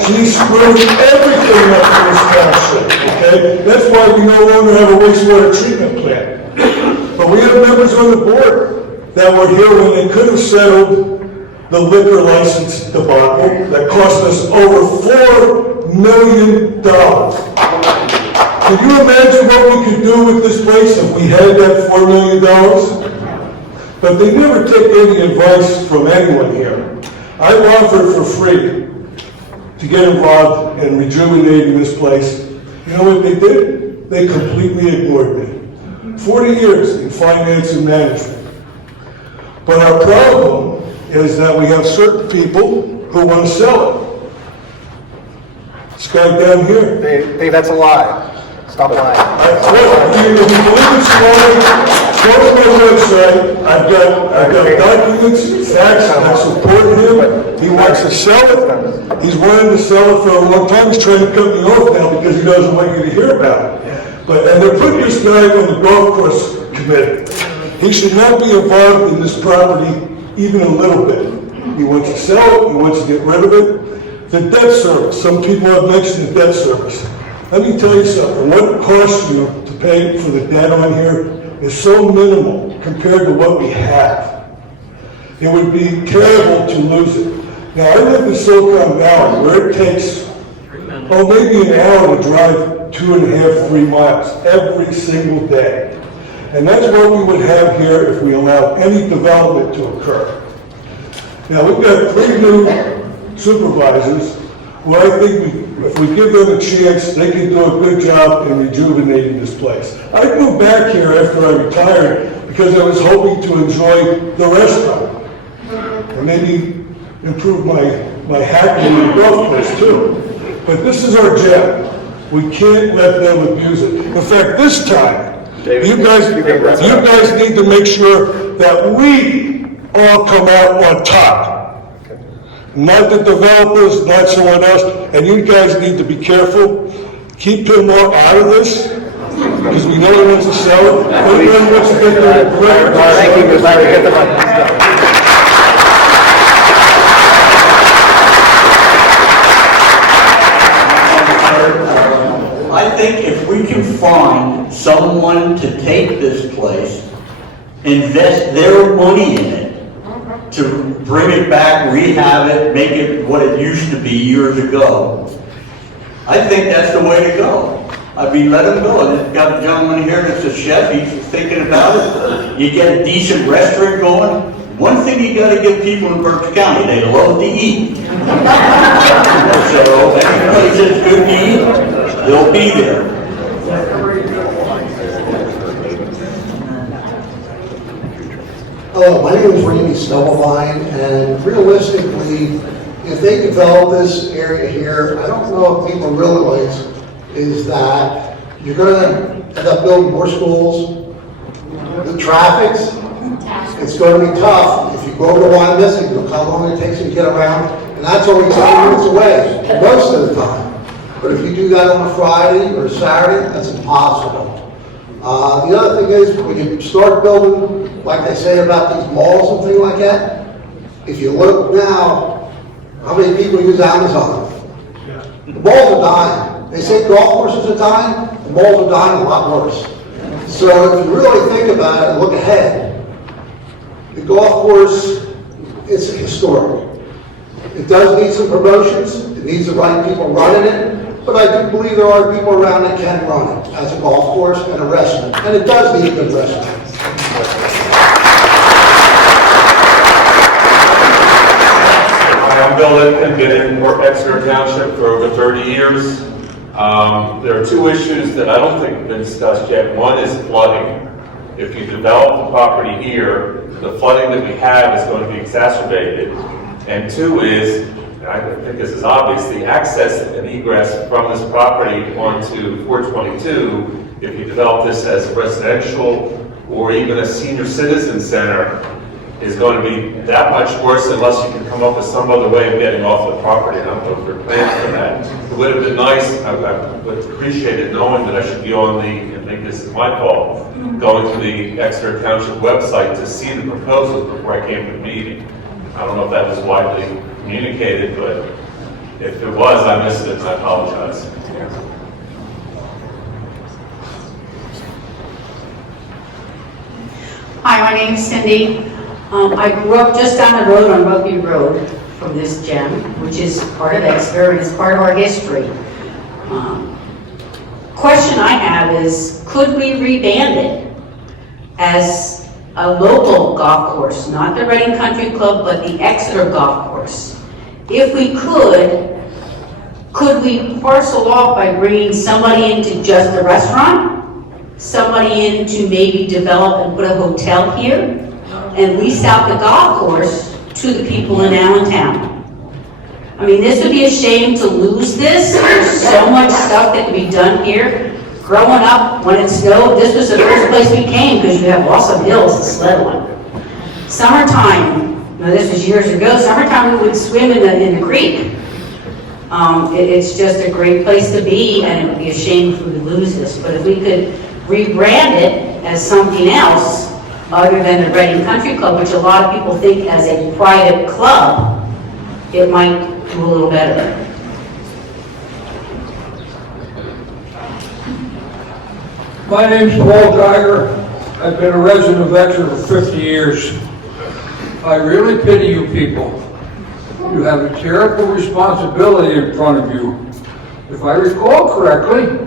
She screwed everything up for this township, okay? That's why we no longer have a wastewater treatment plant. But we have members on the board that were here when they could have settled the liquor license debacle that cost us over $4 million. Can you imagine what we could do with this place if we had that $4 million? But they never take any advice from anyone here. I offered for free to get involved in rejuvenating this place. You know what they did? They completely ignored me. 40 years in finance and management. But our problem is that we have certain people who want to sell it. This guy down here. Dave, that's a lie. Stop lying. If you believe it's lying, go to my website. I've got documents, facts that support him. He wants to sell it. He's wanted to sell it for a long time. He's trying to cut me off now because he doesn't want you to hear about it. And they're putting this guy on the golf course committee. He should not be involved in this property even a little bit. He wants to sell it. He wants to get rid of it. The debt service. Some people have mentioned the debt service. Let me tell you something. What it costs you to pay for the debt on here is so minimal compared to what we have. It would be terrible to lose it. Now, I live in Silicon Valley, where it takes, maybe an hour to drive 2.5, 3 miles every single day. And that's what we would have here if we allowed any development to occur. Now, we've got 3 new supervisors. Well, I think if we give them a chance, they can do a good job in rejuvenating this place. I moved back here after I retired because I was hoping to enjoy the restaurant and maybe improve my hacking in the golf course too. But this is our gem. We can't let them abuse it. In fact, this time, you guys need to make sure that we all come out on top. Not the developers, not someone else, and you guys need to be careful. Keep him more out of this, because we know he wants to sell it. Everyone wants to get their credit. Thank you, Ms. Larry. Get the mic. I think if we can find someone to take this place, invest their money in it, to bring it back, rehab it, make it what it used to be years ago, I think that's the way to go. I mean, let him go. And got a gentleman here that's a chef, he's thinking about it. You get a decent restaurant going. One thing you gotta give people in Berks County, they love to eat. So, any place that's good to eat, they'll be there. Hello, my name is Randy Stubblebine, and realistically, if they develop this area here, I don't know if people realize is that you're going to end up building more schools, The traffic's, it's going to be tough. If you go to one missing, look how long it takes you to get around, and that's only 20 minutes away, most of the time. But if you do that on a Friday or Saturday, that's impossible. The other thing is, when you start building, like they say about these malls and things like that, if you look now, how many people use Amazon? The malls are dying. They say golf courses are dying, the malls are dying a lot worse. So if you really think about it and look ahead, the golf course is historic. It does need some promotions. It needs the right people running it. But I do believe there are people around that can run it as a golf course and a restaurant. And it does need a good restaurant. Hi, I'm Bill Litkin, been in Exeter Township for over 30 years. There are two issues that I don't think have been discussed yet. One is flooding. If you develop the property here, the flooding that we have is going to be exacerbated. And two is, I think this is obvious, the access and egress from this property onto 422, if you develop this as residential or even a senior citizen center, is going to be that much worse unless you can come up with some other way of getting off the property. I don't know if there are plans for that. It would have been nice, I would appreciate it knowing that I should be on the, and maybe this is my fault, going to the Exeter Township website to see the proposals before I came to the meeting. I don't know if that was widely communicated, but if it was, I missed it, and I apologize. Hi, my name's Cindy. I grew up just down the road on Rugby Road from this gem, which is part of Exeter and it's part of our history. Question I have is, could we reband it as a local golf course, not the Reading Country Club, but the Exeter golf course? If we could we parcel off by bringing somebody into just the restaurant, somebody in to maybe develop and put a hotel here, and lease out the golf course to the people in Allentown? I mean, this would be a shame to lose this. There's so much stuff that can be done here. Growing up, when it snowed, this was the first place we came because you have awesome hills to sled on. Summertime, now this was years ago, summertime we would swim in the creek. It's just a great place to be, and it would be a shame if we would lose this. But if we could rebrand it as something else other than the Reading Country Club, which a lot of people think as a private club, it might do a little better. My name's Paul Geiger. I've been a resident of Exeter for 50 years. I really pity you people. You have a terrible responsibility in front of you. If I recall correctly,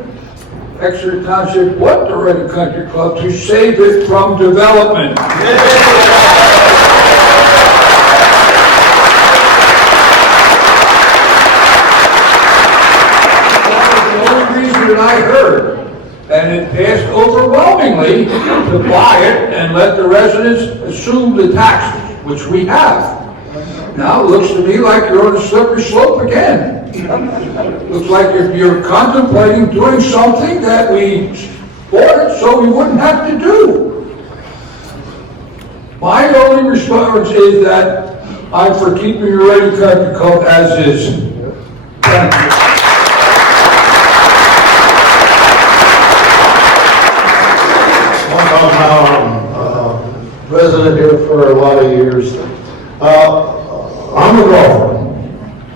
Exeter Township bought the Reading Country Club to save it from development. That was the only reason that I heard. And it passed overwhelmingly to buy it and let the residents assume the taxes, which we have. Now it looks to me like you're on a slippery slope again. Looks like you're contemplating doing something that we bought it so we wouldn't have to do. My only response is that I'm for keeping the Reading Country Club as is. Thank you. Resident here for a lot of years. I'm a golfer.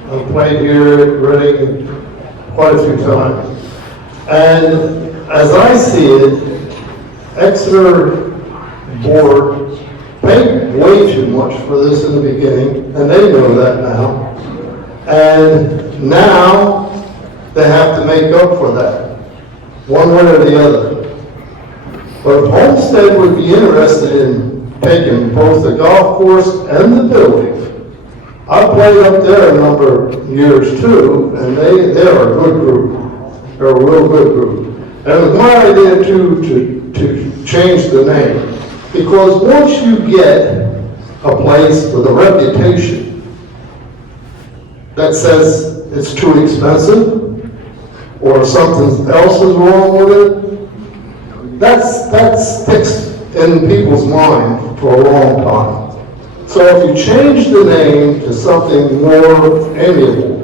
I've played here at Reading quite a few times. And as I see it, Exeter board paid way too much for this in the beginning, and they know that now. And now they have to make up for that, one way or the other. But if Homestead would be interested in taking both the golf course and the building, I've played up there a number of years too, and they're a good group. They're a real good group. And it was my idea to change the name. Because once you get a place with a reputation that says it's too expensive, or something else is wrong with it, that sticks in people's mind for a long time. So if you change the name to something more amiable,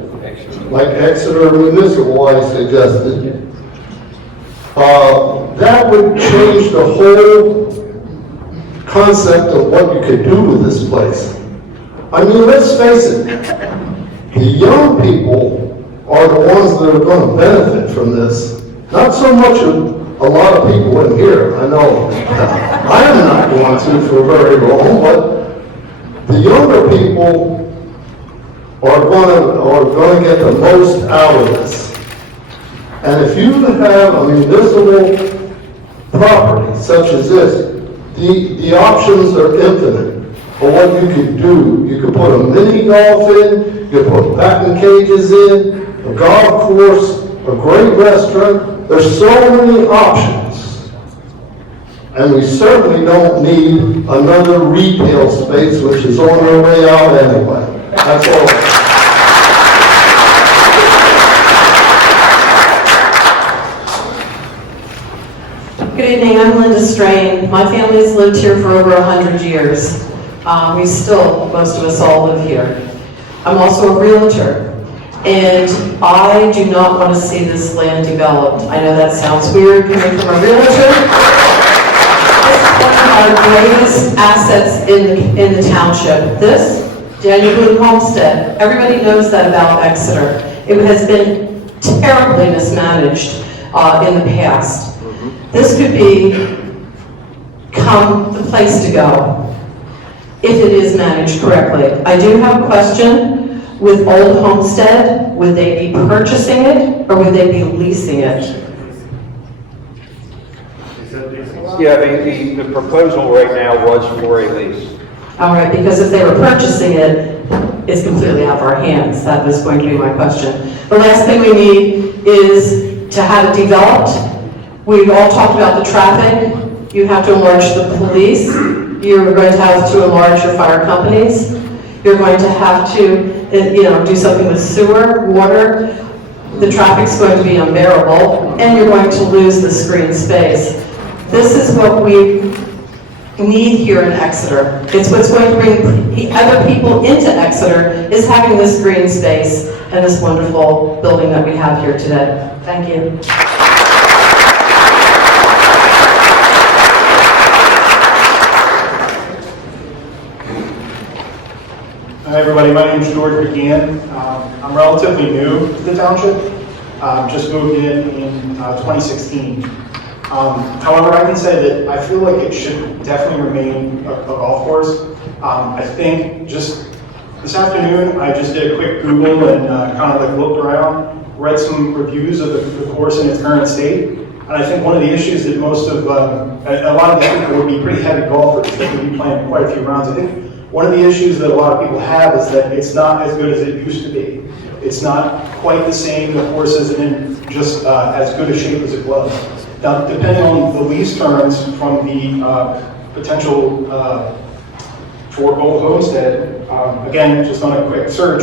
like Exeter Municipal, I suggested, that would change the whole concept of what you could do with this place. I mean, let's face it, the young people are the ones that are going to benefit from this. Not so much a lot of people in here, I know. I am not going to for very long, but the younger people are going to get the most out of this. And if you have a municipal property such as this, the options are infinite for what you can do. You can put a mini golf in, you can put batting cages in, a golf course, a great restaurant. There's so many options. And we certainly don't need another retail space, which is on their way out anyway. That's all. Good evening, I'm Linda Strain. My family's lived here for over 100 years. Most of us all live here. I'm also a realtor, and I do not want to see this land developed. I know that sounds weird coming from a realtor. This is one of our greatest assets in the township. This, Daniel Boone Homestead, everybody knows that about Exeter. It has been terribly mismanaged in the past. This could become the place to go if it is managed correctly. I do have a question. With Old Homestead, would they be purchasing it or would they be leasing it? Yeah, the proposal right now was for a lease. All right, because if they were purchasing it, it's completely out of our hands. That was going to be my question. The last thing we need is to have it developed. We've all talked about the traffic. You have to enlarge the police. You're going to have to enlarge your fire companies. You're going to have to, do something with sewer, water. The traffic's going to be unbearable, and you're going to lose the screen space. This is what we need here in Exeter. It's what's going to bring other people into Exeter, is having this green space and this wonderful building that we have here today. Thank you. Hi everybody, my name is George McGeehan. I'm relatively new to the township. Just moved in 2016. However, I can say that I feel like it should definitely remain a golf course. I think just this afternoon, I just did a quick Google and kind of looked around, read some reviews of the course in its current state. And I think one of the issues that a lot of the people would be pretty heavy golfers, they would be playing quite a few rounds. I think one of the issues that a lot of people have is that it's not as good as it used to be. It's not quite the same. The course isn't in just as good a shape as it was. Now, depending on the lease terms from the potential for Old Homestead, again, just on a quick search,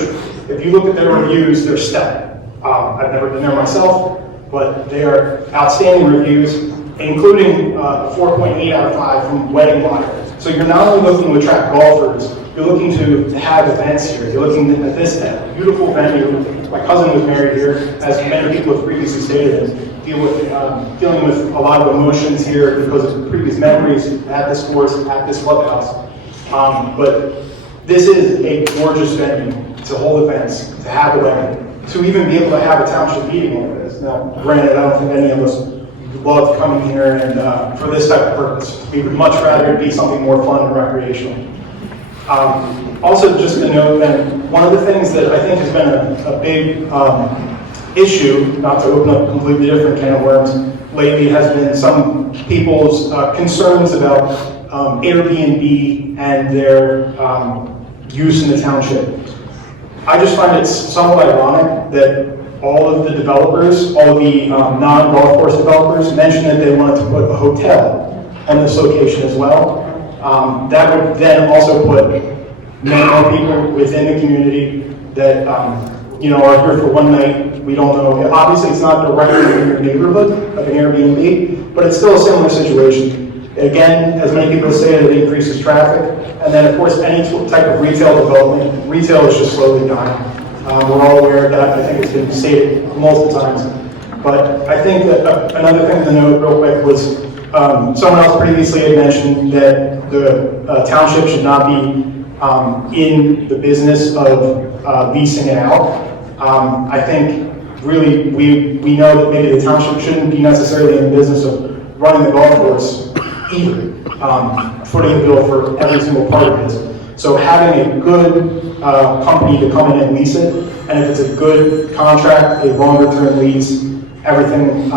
if you look at their reviews, they're stellar. I've never been there myself, but they are outstanding reviews, including 4.8 out of 5 from Wedding Wire. So you're not only looking to attract golfers, you're looking to have events here. You're looking at this beautiful venue. My cousin was married here, as many people have previously stated, and dealing with a lot of emotions here because of previous memories at this course, at this clubhouse. But this is a gorgeous venue to hold events, to have a wedding, to even be able to have a township meeting over this. Now, granted, I don't think any of us love coming here and for this type of purpose. We would much rather it be something more fun and recreational. Also, just to note that one of the things that I think has been a big issue, not to open up a completely different can of worms, lately has been some people's concerns about Airbnb and their use in the township. I just find it somewhat ironic that all of the developers, all of the non-golf course developers mentioned that they wanted to put a hotel on this location as well. That would then also put many more people within the community that are here for one night. We don't know. Obviously, it's not directly in your neighborhood, like an Airbnb, but it's still a similar situation. Again, as many people say, it increases traffic. And then, of course, any type of retail development, retail is just slowly dying. We're all aware of that. I think it's been stated multiple times. But I think that another thing to note real quick was someone else previously had mentioned that the township should not be in the business of leasing it out. I think really we know that maybe the township shouldn't be necessarily in the business of running the golf course either, footing the bill for every single part of this. So having a good company to come in and lease it, and if it's a good contract, a longer term lease, everything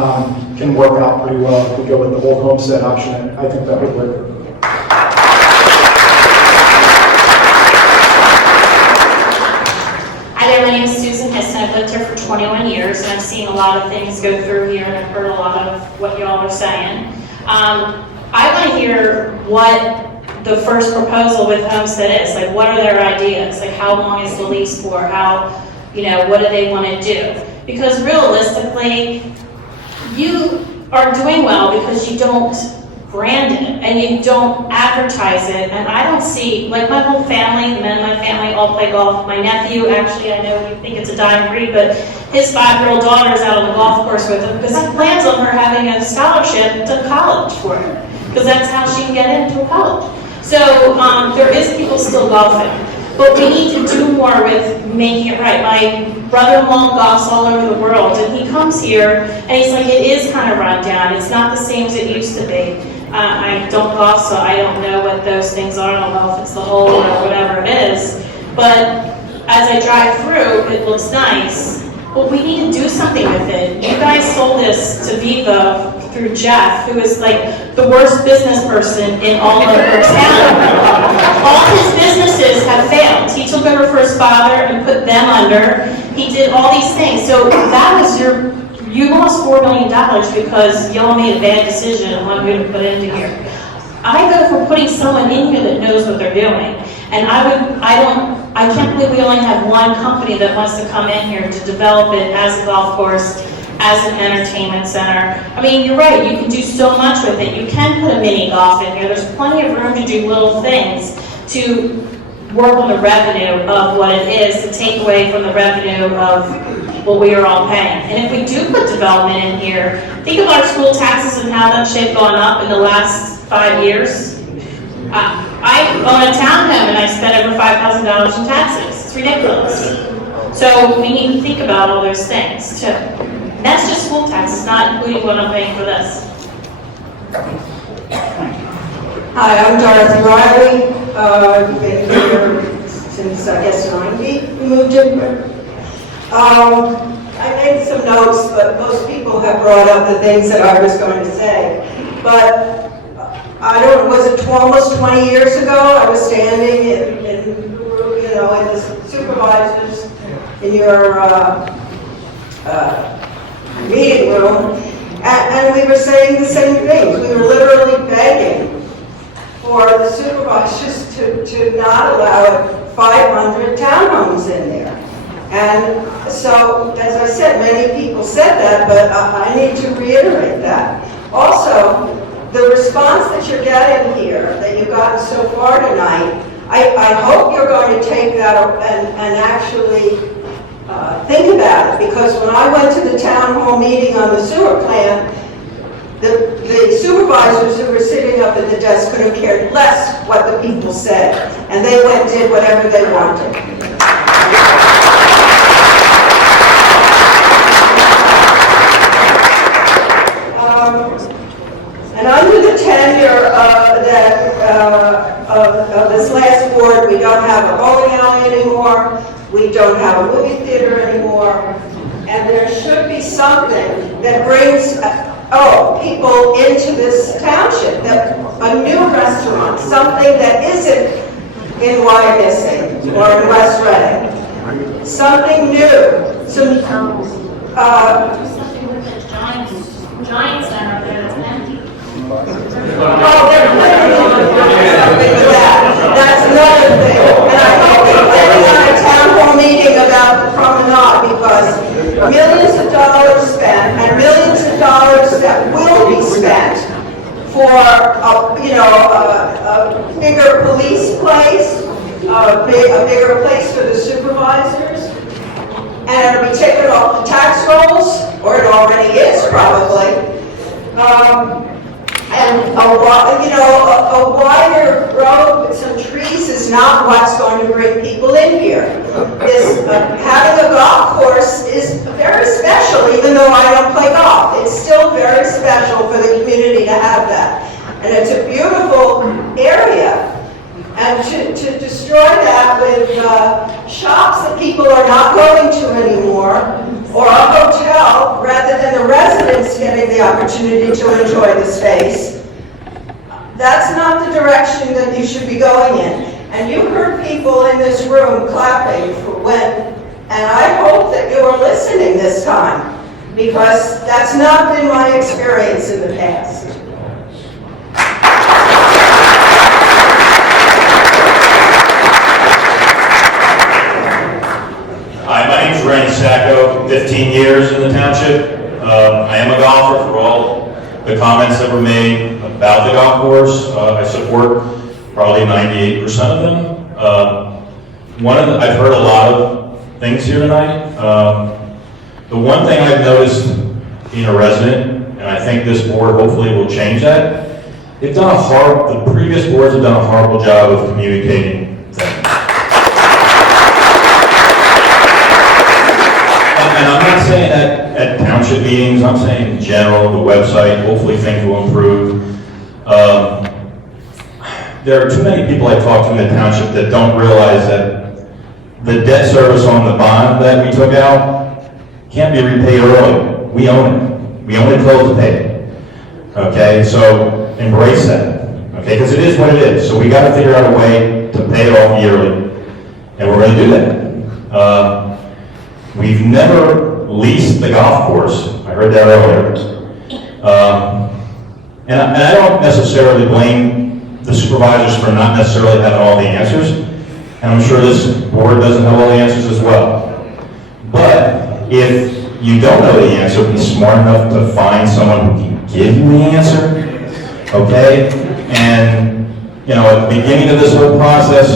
can work out pretty well if we go with the whole homestead option. I think that would work. Hi there, my name is Susan Histon. I've lived here for 21 years, and I've seen a lot of things go through here, and I've heard a lot of what y'all are saying. I want to hear what the first proposal with Homestead is. Like, what are their ideas? Like, how long is the lease for? How, you know, what do they want to do? Because realistically, you are doing well because you don't brand it and you don't advertise it. And I don't see, like, my whole family, the men in my family all play golf. My nephew, actually, I know you think it's a dying breed, but his 5-year-old daughter is out on the golf course with him because he plans on her having a scholarship to college for her, because that's how she can get into college. So there is people still golfing, but we need to do more with making it right. My brother-in-law golfs all over the world, and he comes here and he's like, it is kind of run down. It's not the same as it used to be. I don't golf, so I don't know what those things are. I don't know if it's the hole or whatever it is. But as I drive through, it looks nice. But we need to do something with it. You guys sold this to Viva through Jeff, who is like the worst business person in all of our town. All his businesses have failed. He took over for his father and put them under. He did all these things. So that was you lost $4 million because y'all made a bad decision on who to put into here. I go for putting someone in here that knows what they're doing. And I can't believe we only have one company that wants to come in here to develop it as a golf course, as an entertainment center. I mean, you're right, you can do so much with it. You can put a mini golf in here. There's plenty of room to do little things to work on the revenue of what it is, to take away from the revenue of what we are all paying. And if we do put development in here, think of our school taxes and how that shit gone up in the last 5 years. I own a townhome and I spent over $5,000 in taxes. It's ridiculous. So we need to think about all those things too. And that's just school taxes, not including what I'm paying for this. Hi, I'm Dorothy Reilly. Been here since, I guess, 90. We moved in. I made some notes, but most people have brought up the things that I was going to say. But I don't, was it almost 20 years ago, I was standing in the supervisors in your meeting room, and we were saying the same things. We were literally begging for the supervisors to not allow 500 townhomes in there. And so, as I said, many people said that, but I need to reiterate that. Also, the response that you're getting here, that you've gotten so far tonight, I hope you're going to take that and actually think about it, because when I went to the town hall meeting on the sewer plant, the supervisors who were sitting up at the desk could have cared less what the people said, and they went and did whatever they wanted. And under the tenure of this last board, we don't have a bowling alley anymore, we don't have a movie theater anymore, and there should be something that brings people into this township, a new restaurant, something that isn't in Wyomissing or in West Reading, something new. Something with the giant center up there that's empty. Oh, they're planning on doing something with that. That's another thing. And I hope they're planning on a town hall meeting about the promenade, because millions of dollars spent and millions of dollars that will be spent for, a bigger police place, a bigger place for the supervisors, and it'll be taken off the tax rolls, or it already is probably. And a wider road with some trees is not what's going to bring people in here. Having a golf course is very special, even though I don't play golf. It's still very special for the community to have that. And it's a beautiful area. And to destroy that with shops that people are not going to anymore, or a hotel, rather than the residents getting the opportunity to enjoy the space, that's not the direction that you should be going in. And you heard people in this room clapping for when, and I hope that you are listening this time, because that's not been my experience in the past. Hi, my name is Sacco, 15 years in the township. I am a golfer for all the comments that were made about the golf course. I support probably 98% of them. I've heard a lot of things here tonight. The one thing I've noticed being a resident, and I think this board hopefully will change that, the previous boards have done a horrible job of communicating things. And I'm not saying that at township meetings, I'm saying in general, the website, hopefully things will improve. There are too many people I talk to in the township that don't realize that the debt service on the bond that we took out can't be repaid early. We own it. We own it till it's paid. Okay, so embrace that. Okay, because it is what it is. So we got to figure out a way to pay it off yearly, and we're going to do that. We've never leased the golf course. I heard that earlier. And I don't necessarily blame the supervisors for not necessarily having all the answers. And I'm sure this board doesn't have all the answers as well. But if you don't know the answer, be smart enough to find someone who can give you the answer. Okay? And, at the beginning of this whole process,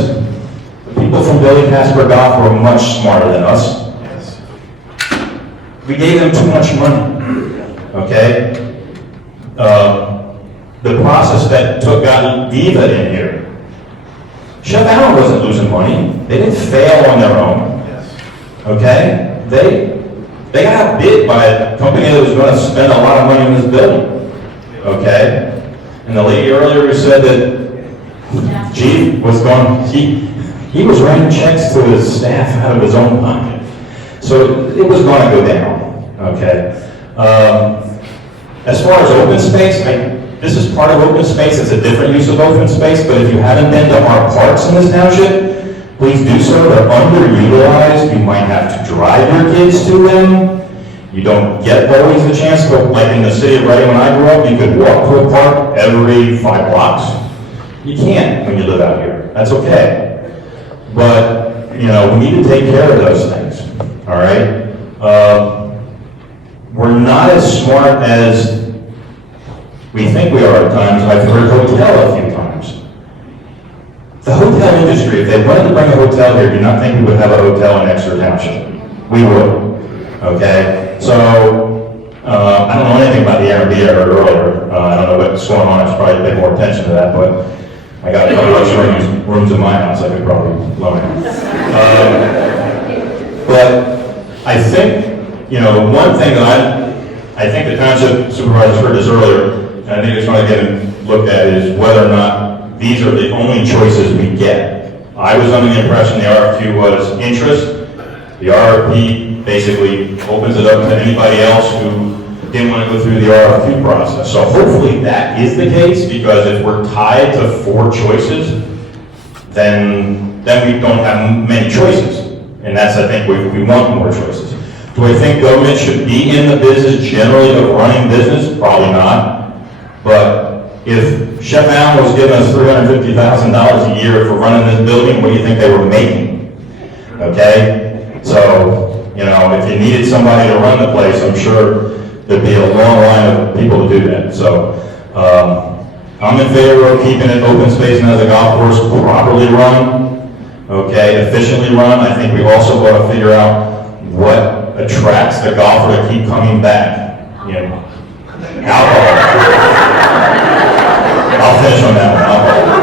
the people from Billy Casper Golf were much smarter than us. We gave them too much money, okay? The process that got Diva in here, Chef Allen wasn't losing money. They didn't fail on their own, okay? They got outbid by a company that was going to spend a lot of money in this building, okay? And the lady earlier who said that Chief was he was writing checks to his staff out of his own pocket. So it was going to go down, okay? As far as open space, this is part of open space. It's a different use of open space, but if you haven't been to our parks in this township, please do so. They're underutilized. You might have to drive your kids to them. You don't get always the chance to go, like in the city of Reading when I grew up, you could walk to a park every 5 blocks. You can't when you live out here. That's okay. But, we need to take care of those things. All right? We're not as smart as we think we are at times. I've heard hotel a few times. The hotel industry, if they wanted to bring a hotel here, do not think we would have a hotel in Exeter Township. We would. Okay? So, I don't know anything about the Airbnb I heard earlier. I don't know what's going on. I should probably pay more attention to that, but I got a couple of rooms in my house I could probably loan out. But I think, the one thing that I think the township supervisors heard this earlier, and I think it's going to get looked at, is whether or not these are the only choices we get. I was under the impression the RFQ was interest. The RFP basically opens it up to anybody else who didn't want to go through the RFQ process. So hopefully that is the case, because if we're tied to 4 choices, then we don't have many choices. And that's, I think, we want more choices. Do I think government should be in the business generally of running business? Probably not. But if Chef Allen was giving us $350,000 a year for running this building, what do you think they were making? Okay? So, if you needed somebody to run the place, I'm sure there'd be a long line of people to do that. So, I'm in favor of keeping it open space and as a golf course properly run, okay, efficiently run. I think we also got to figure out what attracts the golfer to keep coming back. You know, alcohol. I'll finish on that one. Alcohol.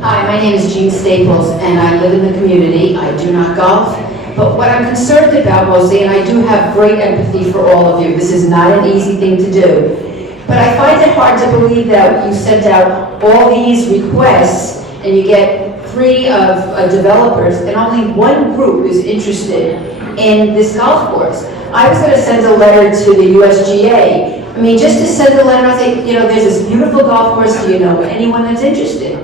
Hi, my name is Jean Staples, and I live in the community. I do not golf, but what I'm concerned about mostly, and I do have great empathy for all of you, this is not an easy thing to do, but I find it hard to believe that you sent out all these requests and you get 3 of developers and only one group is interested in this golf course. I was going to send a letter to the USGA. I mean, just to send a letter, I think, you know, there's this beautiful golf course, do you know anyone that's interested?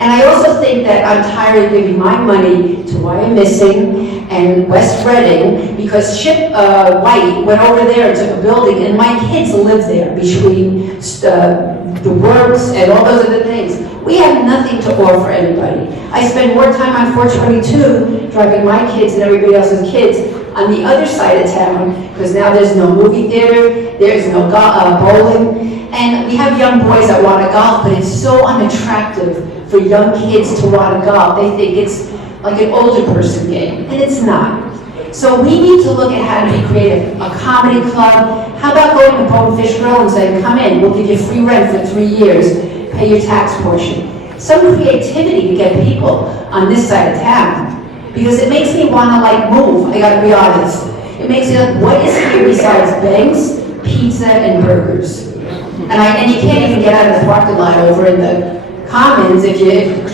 And I also think that I'm tired of giving my money to Why I'm Missing and West Reading because Chip White went over there and took a building and my kids live there between the works and all those other things. We have nothing to offer anybody. I spend more time on 422 driving my kids and everybody else's kids on the other side of town because now there's no movie theater, there's no bowling, and we have young boys that want to golf, but it's so unattractive for young kids to want to golf. They think it's like an older person game, and it's not. So we need to look at how to be creative. A comedy club, how about going to Bonefish Grill and saying, come in, we'll give you free rent for 3 years, pay your tax portion. Some creativity to get people on this side of town. Because it makes me want to like move, I gotta be honest. It makes me like, what is here besides banks, pizza, and burgers? And you can't even get out of the parking lot over in the Commons if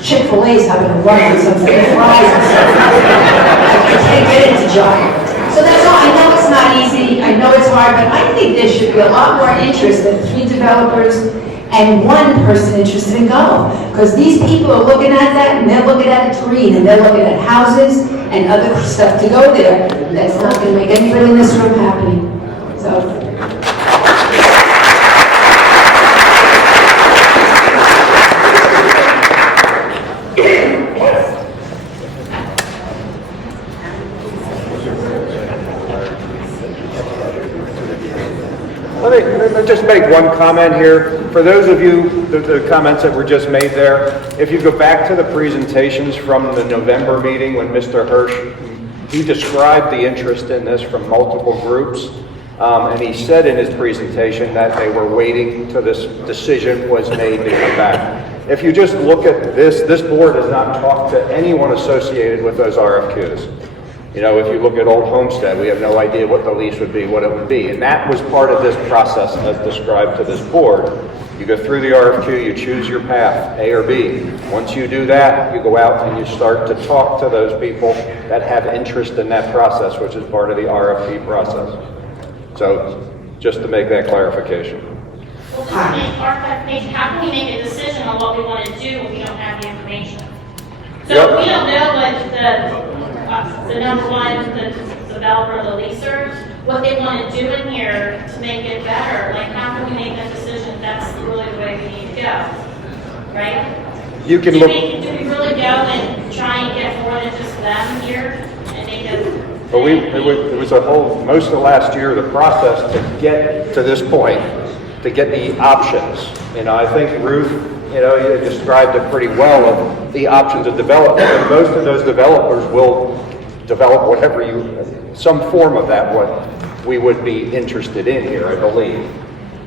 Chick-fil-A's having a run on some french fries and stuff. I can't get into Giant. So that's all, I know it's not easy, I know it's hard, but I think there should be a lot more interest than 3 developers and 1 person interested in golf. Because these people are looking at that, and they're looking at it green, and they're looking at houses and other stuff to go there. That's not going to make anybody in this room happy. So. Let me just make one comment here. For those of you, the comments that were just made there, if you go back to the presentations from the November meeting when Mr. Hirsch, he described the interest in this from multiple groups, and he said in his presentation that they were waiting till this decision was made to come back. If you just look at this board has not talked to anyone associated with those RFQs. You know, if you look at Old Homestead, we have no idea what the lease would be, what it would be. And that was part of this process as described to this board. You go through the RFQ, you choose your path, A or B. Once you do that, you go out and you start to talk to those people that have interest in that process, which is part of the RFP process. So, just to make that clarification. Well, just make our clarification, how can we make a decision on what we want to do when we don't have the information? So if we don't know what the number one, the developer, the leaser, what they want to do in here to make it better, like how can we make that decision that's really the way we need to go, right? You can do look. Do we really go and try and get more than just them here and make it? But it was a whole, most of the last year, the process to get to this point, to get the options. You know, I think Ruth, you know, you described it pretty well of the options of development. And most of those developers will develop whatever some form of that, what we would be interested in here, I believe.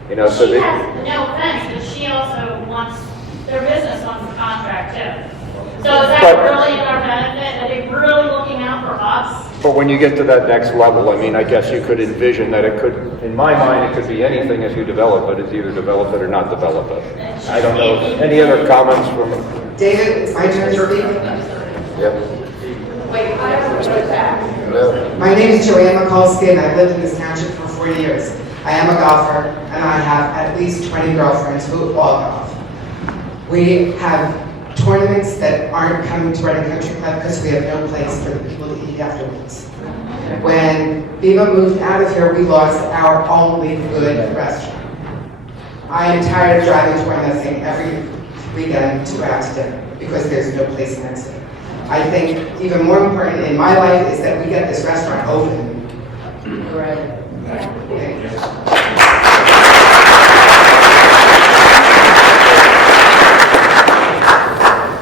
You know, so she has no offense, but she also wants, their business wants a contract too. So is that really in our benefit? Are they really looking out for us? But when you get to that next level, I mean, I guess you could envision that it could, in my mind, it could be anything as you develop it. It's either develop it or not develop it. I don't know. Any other comments from? David, it's my turn to speak. Yep. Wait, I have to put back. No. My name is Joanna Citizens and I've lived in this township for 40 years. I am a golfer and I have at least 20 girlfriends who all golf. We have tournaments that aren't coming to Reading Country Club because we have no place for the people to eat afterwards. When Viva moved out of here, we lost our only good restaurant. I am tired of driving to West every weekend to go out to dinner because there's no place in Exeter. I think even more important in my life is that we get this restaurant open. Right. Thank you.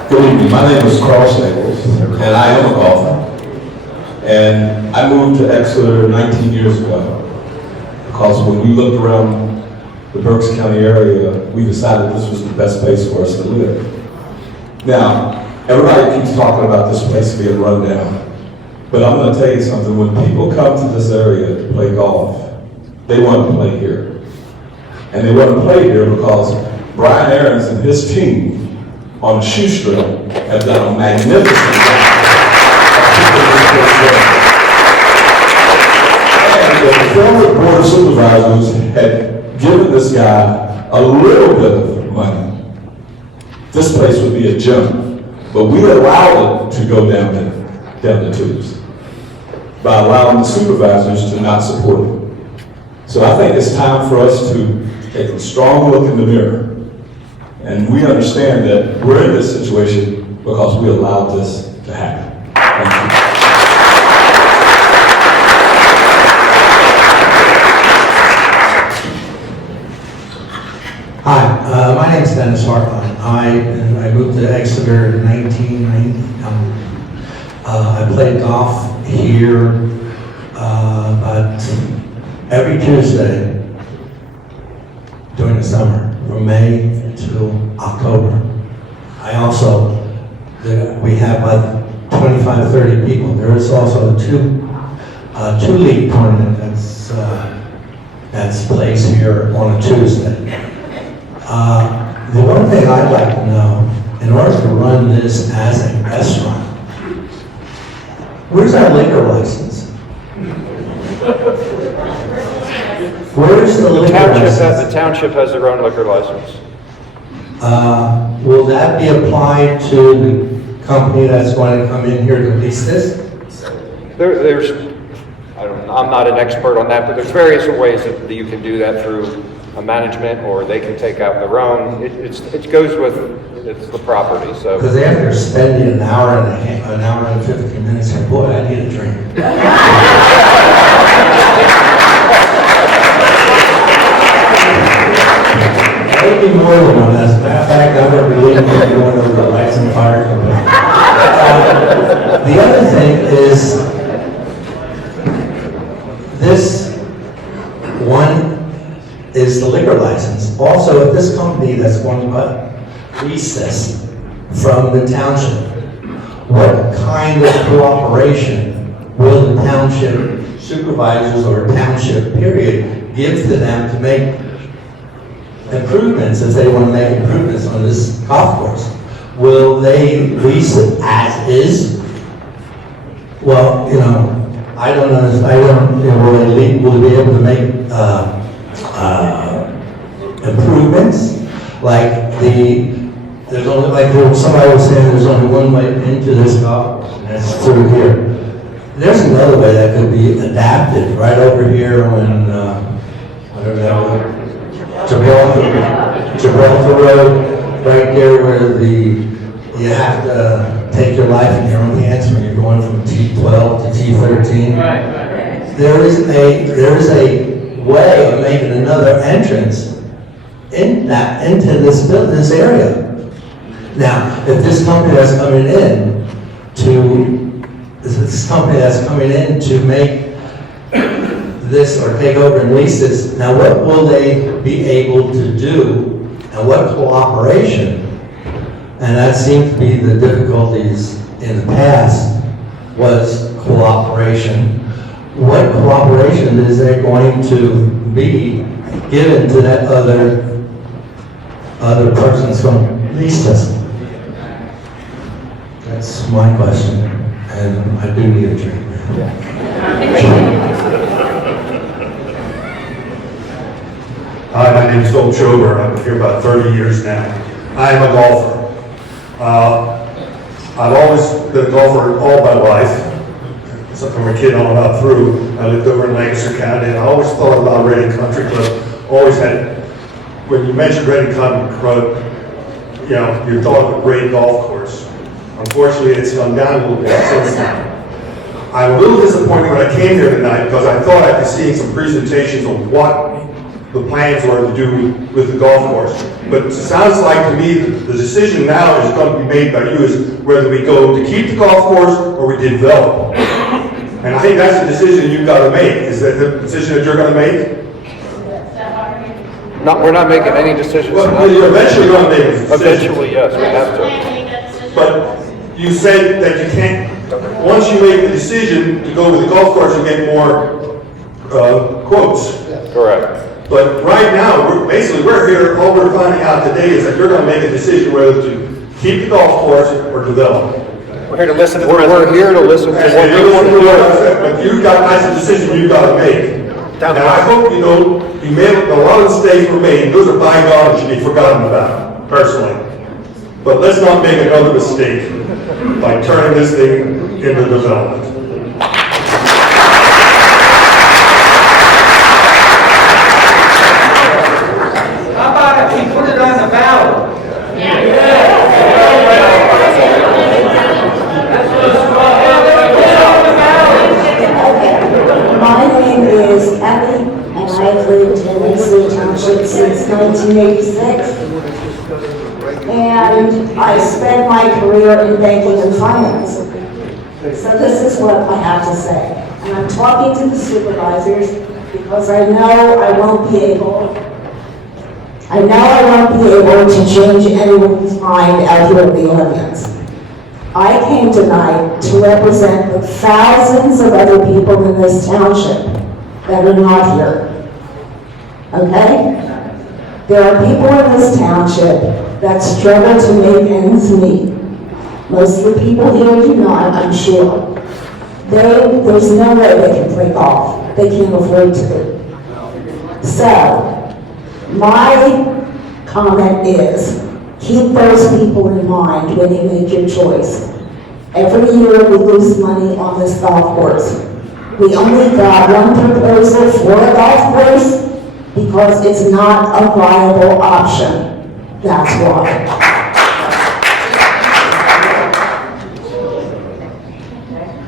Good evening, my name is Carl Staples, and I am a golfer. And I moved to Exeter 19 years ago, because when we looked around the Berks County area, we decided this was the best place for us to live. Now, everybody keeps talking about this place being run down, but I'm gonna tell you something, when people come to this area to play golf, they want to play here. And they want to play here because Brian Aarons and his team on the shoestring have done a magnificent job. And if the former Board of Supervisors had given this guy a little bit of money, this place would be a gem. But we allowed it to go down the tubes by allowing the supervisors to not support it. So I think it's time for us to take a strong look in the mirror. And we understand that we're in this situation because we allowed this to happen. Thank you. Hi, my name is Dennis Hartline. I moved to Exeter in 1990. I played golf here about every Tuesday during the summer, from May to October. I also, we have about 25, 30 people. There is also a two league tournament that's placed here on a Tuesday. The one thing I'd like to know, in order to run this as a restaurant, where's our liquor license? Where's the liquor license? The township has their own liquor license. Will that be applied to the company that's going to come in here to lease this? I'm not an expert on that, but there's various ways that you can do that through a management, or they can take out their own. It goes with the property. So because after spending an hour and 15 minutes, boy, I need a drink. Maybe more than one. As a matter of fact, I'm going to be leaving and going over the lights and fire company. The other thing is, this one is the liquor license. Also, if this company that's going to lease this from the township, what kind of cooperation will the township supervisors or township period give to them to make improvements, if they want to make improvements on this golf course? Will they lease it as is? Well, I don't know. Will they be able to make improvements? Like somebody was saying, there's only one way into this golf course, and that's through here. There's another way that could be adapted right over here on whatever that was. Gibraltar Road, right there where you have to take your life in your own hands when you're going from T12 to T13. Right. There is a way of making another entrance into this area. Now, if this company that's coming in to make this or take over and lease this, now what will they be able to do, and what cooperation? And that seems to be the difficulties in the past, was cooperation. What cooperation is there going to be given to that other person's going to lease this? That's my question, and I do need a drink. Hi, my name is Phil Chober. I've been here about 30 years now. I am a golfer. I've always been a golfer all my life. So from a kid on up through. I lived over in Lancaster County, and I always thought about Reading Country Club. Always had, when you mentioned Reading Country Club, you thought of a great golf course. Unfortunately, it's gone down a little bit since then. I'm a little disappointed when I came here tonight because I thought I'd be seeing some presentations on what the plans were to do with the golf course. But it sounds like to me that the decision now is going to be made by you is whether we go to keep the golf course or we develop. And I think that's the decision you've got to make. Is that the decision that you're going to make? No, we're not making any decisions. Well, you're eventually going to make a decision. Eventually, yes, we have to. But you said that you can't, once you make the decision to go with the golf course, you get more quotes. Correct. But right now, we're here, all we're finding out today is that you're going to make a decision whether to keep the golf course or develop. We're here to listen to We're here to listen to what You're the one who but that's the decision you've got to make. And I hope you made a lot of mistakes were made. Those are bygone and should be forgotten about, personally. But let's not make another mistake by turning this thing into development. How about if we put it on the ballot? My name is Abby, and I've lived in Exeter Township since 1986. And I spent my career in banking and finance. So this is what I have to say. And I'm talking to the supervisors because I know I won't be able to change anyone's mind out here in the audience. I came tonight to represent the thousands of other people in this township that are not here. Okay? There are people in this township that struggle to make ends meet. Most of the people here do not, I'm sure. There's no way they can play golf. They can't afford to. So, my comment is, keep those people in mind when you make your choice. Every year we lose money on this golf course. We only got one proposal for a golf course because it's not a viable option. That's why.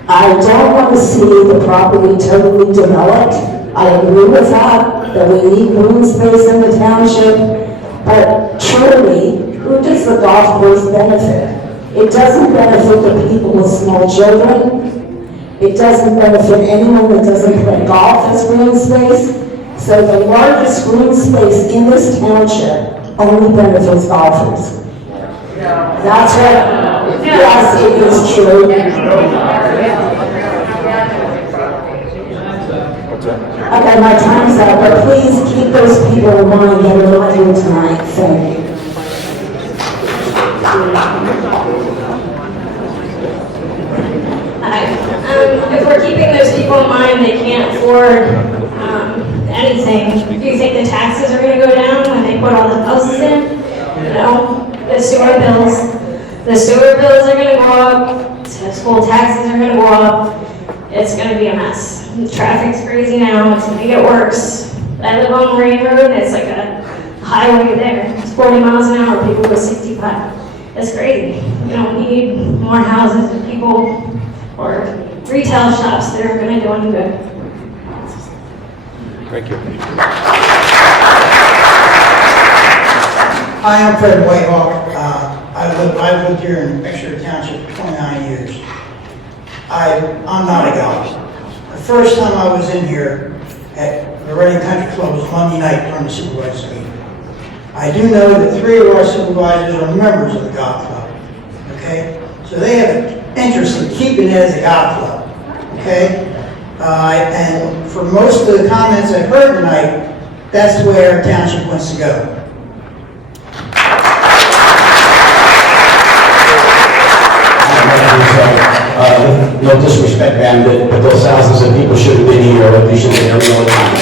I don't want to see the property totally developed. I agree with that we need green space in the township, but truly, who does the golf course benefit? It doesn't benefit the people with small children. It doesn't benefit anyone that doesn't play golf as green space. So the largest green space in this township only benefits golfers. That's what, yes, it is true. Okay, my time's up, but please keep those people in mind that are not here tonight. Thank you. If we're keeping those people in mind, they can't afford anything. Do you think the taxes are going to go down when they put all the houses in? No. The sewer bills are going to go up. School taxes are going to go up. It's going to be a mess. The traffic's crazy now. It's going to get worse. I live on Reading Road, and it's like a highway there. It's 40 miles an hour. People go 65. It's crazy. You don't need more houses and people or retail shops that are going to do any good. Thank you. Hi, I'm Fred Whitehawk. I've lived here in Exeter Township for 29 years. I'm not a golfer. The first time I was in here at the Reading Country Club was Monday night during the supervisors meeting. I do know that 3 of our supervisors are members of the golf club. Okay? So they have an interest in keeping it as a golf club. Okay? And for most of the comments I've heard tonight, that's where our township wants to go. No disrespect, man, but those thousands of people should have been here, or they should have been every other time.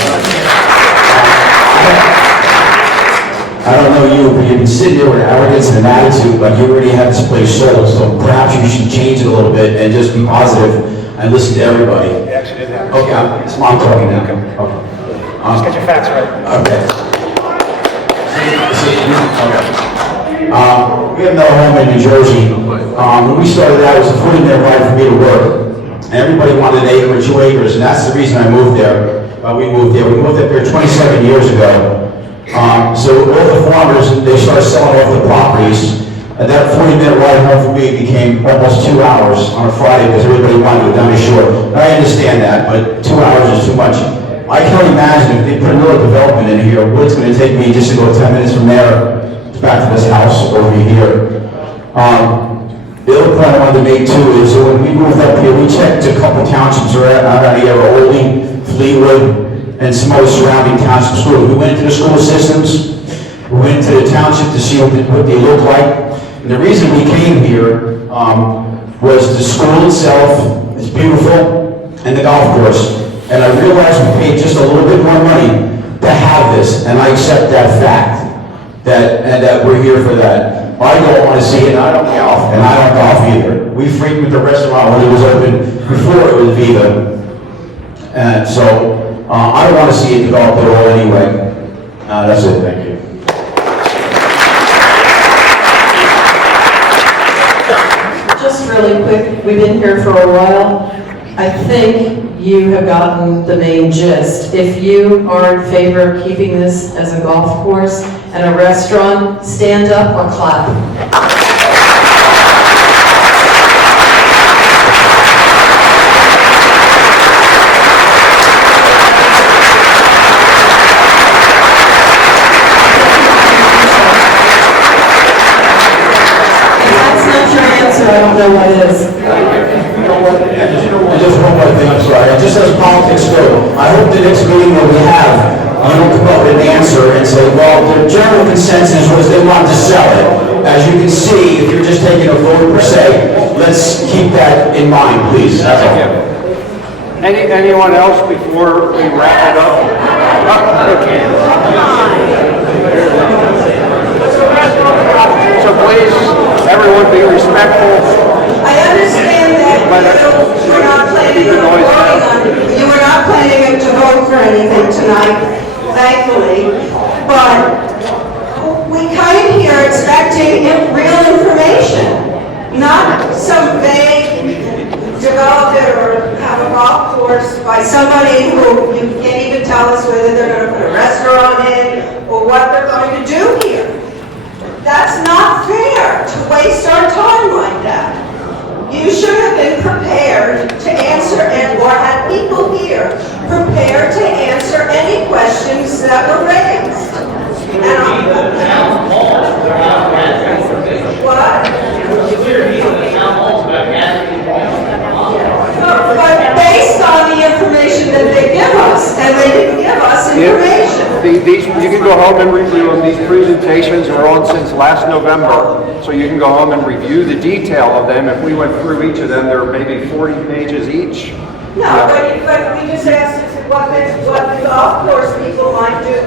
I don't know you, but you've been sitting there with arrogance and an attitude like you already have this place sold, so perhaps you should change it a little bit and just be positive and listen to everybody. Okay, I'm talking now. Okay. Just get your facts right. Okay. We have another home in New Jersey. When we started out, it was a 40-minute ride for me to work. And everybody wanted an acre or 2 acres, and that's the reason I moved there. We moved there. We moved up here 27 years ago. So all the farmers, they started selling off the properties. And that 40-minute ride home for me became almost 2 hours on a Friday because everybody wanted to go down the shore. And I understand that, but 2 hours is too much. I can only imagine if they put another development in here, what it's going to take me just to go 10 minutes from there back to this house over here. The other point I wanted to make too is that when we moved up here, we checked a couple townships around here, Olding, Fleetwood, and some other surrounding township schools. We went into the school systems, we went into the township to see what they look like. And the reason we came here was the school itself is beautiful and the golf course. And I realized we paid just a little bit more money to have this, and I accept that fact, that we're here for that. I don't want to see it, and I don't golf, and I don't golf either. We frequent the restaurant when it was open before it was Viva. And so, I don't want to see it develop at all anyway. That's it, thank you. Just really quick, we've been here for a while. I think you have gotten the main gist. If you are in favor of keeping this as a golf course and a restaurant, stand up or clap. If that's not your answer, I don't know what is. Just one more thing, I'm sorry. Just as politics go, I hope the next meeting that we have, you don't come up with an answer and say, well, the general consensus was they wanted to sell it. As you can see, if you're just taking a vote per se, let's keep that in mind, please. That's all. Anyone else before we wrap it up? So please, everyone be respectful. I understand that you were not planning to vote for anything tonight, thankfully, but we came here expecting real information, not some vague develop it or have a golf course by somebody who you can't even tell us whether they're going to put a restaurant in or what they're going to do here. That's not fair to waste our time like that. You should have been prepared to answer or had people here prepared to answer any questions that were raised. But based on the information that they give us, and they didn't give us information. You can go home and review them. These presentations are on since last November, so you can go home and review the detail of them. If we went through each of them, there are maybe 40 pages each. No, but we just asked what the golf course people might do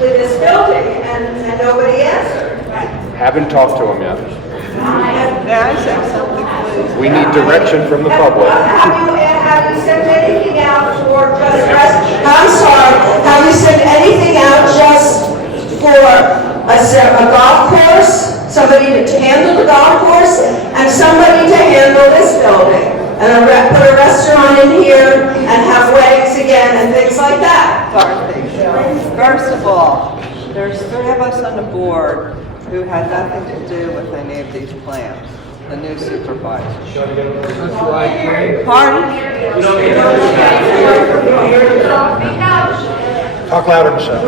with this building, and nobody answered. Haven't talked to them yet. May I say something, please? We need direction from the public. Have you sent anything out for just, I'm sorry, have you sent anything out just for a golf course, somebody to handle the golf course, and somebody to handle this building? And put a restaurant in here and have weddings again and things like that? First of all, there's 3 of us on the board who had nothing to do with any of these plans, the new supervisors. Pardon? Talk louder, Michelle.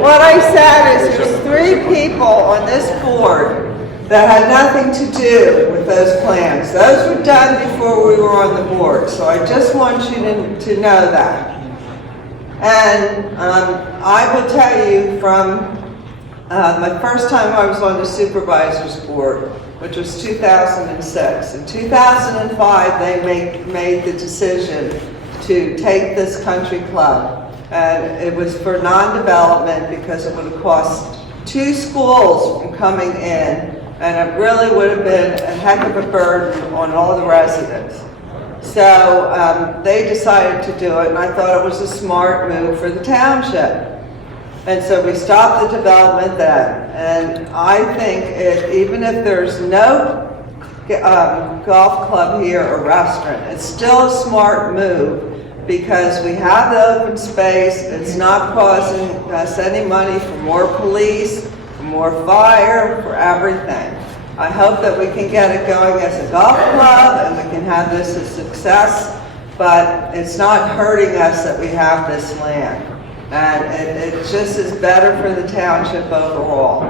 What I said is there's 3 people on this board that had nothing to do with those plans. Those were done before we were on the board, so I just want you to know that. And I will tell you from my first time I was on the supervisors board, which was 2006. In 2005, they made the decision to take this country club. And it was for non-development because it would have cost 2 schools from coming in, and it really would have been a heck of a burden on all the residents. So they decided to do it, and I thought it was a smart move for the township. And so we stopped the development then. And I think even if there's no golf club here or restaurant, it's still a smart move because we have the open space. It's not costing us any money for more police, for more fire, for everything. I hope that we can get it going as a golf club and we can have this a success, but it's not hurting us that we have this land. And it just is better for the township overall.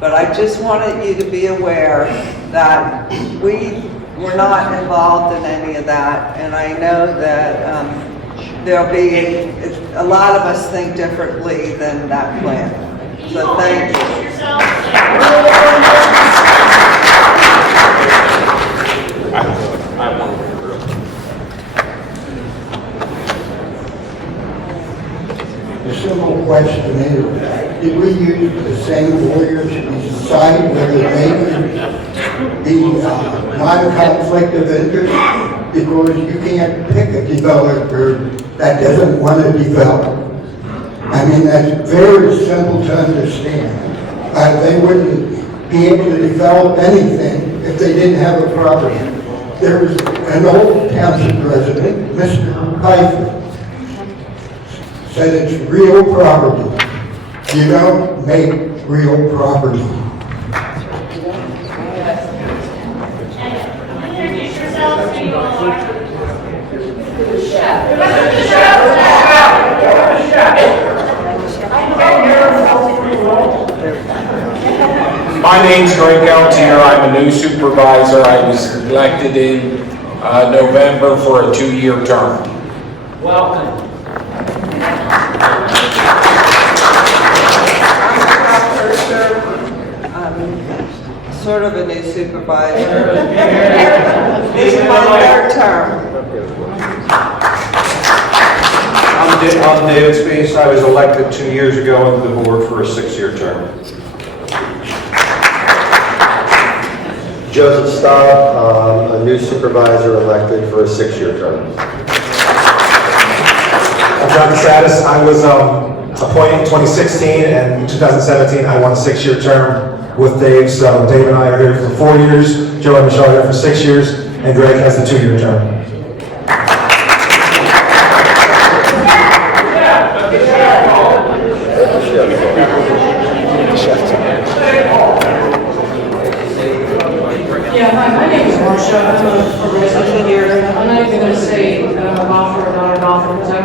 But I just wanted you to be aware that we were not involved in any of that. And I know that there'll be, a lot of us think differently than that plan. So thank you. The simple question is, did we use the same lawyers to decide whether they could be non-conflict of interest? Because you can't pick a developer that doesn't want to develop. I mean, that's very simple to understand. They wouldn't be able to develop anything if they didn't have a property. There was an old township resident, Mr. Pfeiffer, said it's real property. You don't make real property. Introduce yourselves, who you all are. My name's Greg Galtier. I'm a new supervisor. I was elected in November for a 2-year term. Welcome. Sort of a new supervisor. This is my third term. I'm David Speece. I was elected 2 years ago into the board for a 6-year term. Joseph Staub, a new supervisor elected for a 6-year term. I'm Joanna Citizens. I was appointed in 2016, and in 2017 I won a 6-year term with Dave. So Dave and I are here for 4 years, Joe and Michelle are here for 6 years, and Greg has the 2-year term. Yeah, hi, my name is Marsha. I'm a resident here. I'm not even going to say that I'm a golfer or not a golfer because I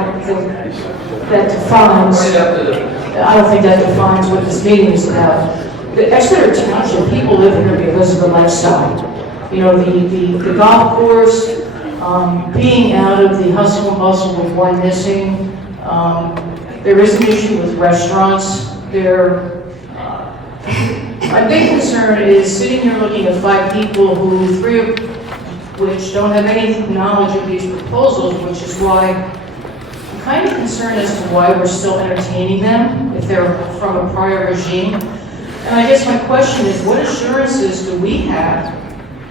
don't think that defines what this meeting is about. The Exeter Township, people live here because of the lifestyle. You know, the golf course, being out of the hustle and bustle with one missing. There is an issue with restaurants. My big concern is sitting here looking at 5 people who 3 of which don't have any knowledge of these proposals, which is why I'm kind of concerned as to why we're still entertaining them if they're from a prior regime. And I guess my question is, what assurances do we have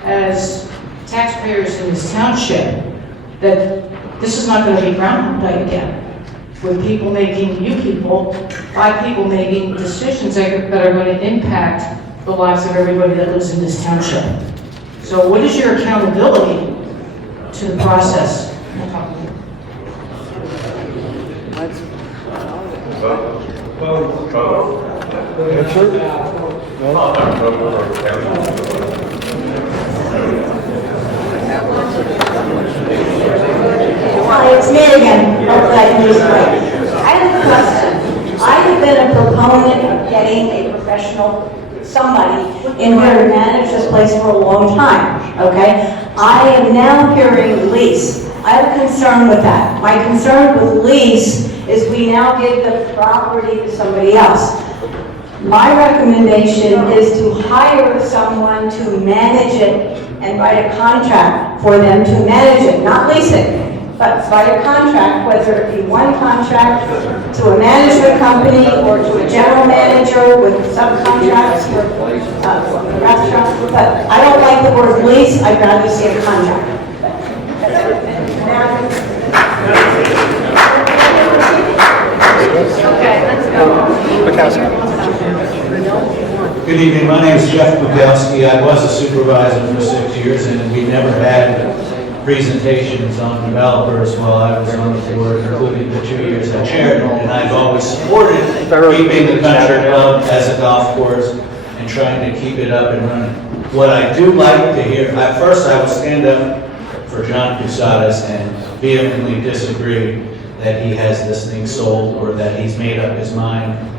as taxpayers in this township that this is not going to be Groundhog again? With people making, 5 people making decisions that are going to impact the lives of everybody that lives in this township. So what is your accountability to the process? Hi, it's me again. Hopefully I can do this right. I have a question. I have been a proponent of getting a professional, somebody in here to manage this place for a long time, okay? I am now hearing lease. I have a concern with that. My concern with lease is we now give the property to somebody else. My recommendation is to hire someone to manage it and write a contract for them to manage it, not lease it. But write a contract, whether it be one contract to a management company or to a general manager with subcontracts for a restaurant. But I don't like the word lease, I'd rather see a contract. Okay, let's go. Good evening, my name is Jeff Bukosky. I was a supervisor for 6 years, and we never had presentations on developers while I was on the board, including the 2 years I chaired, and I've always supported keeping the country club as a golf course and trying to keep it up and running. What I do like to hear, first I will stand up for John Cusatis and vehemently disagree that he has this thing sold or that he's made up his mind.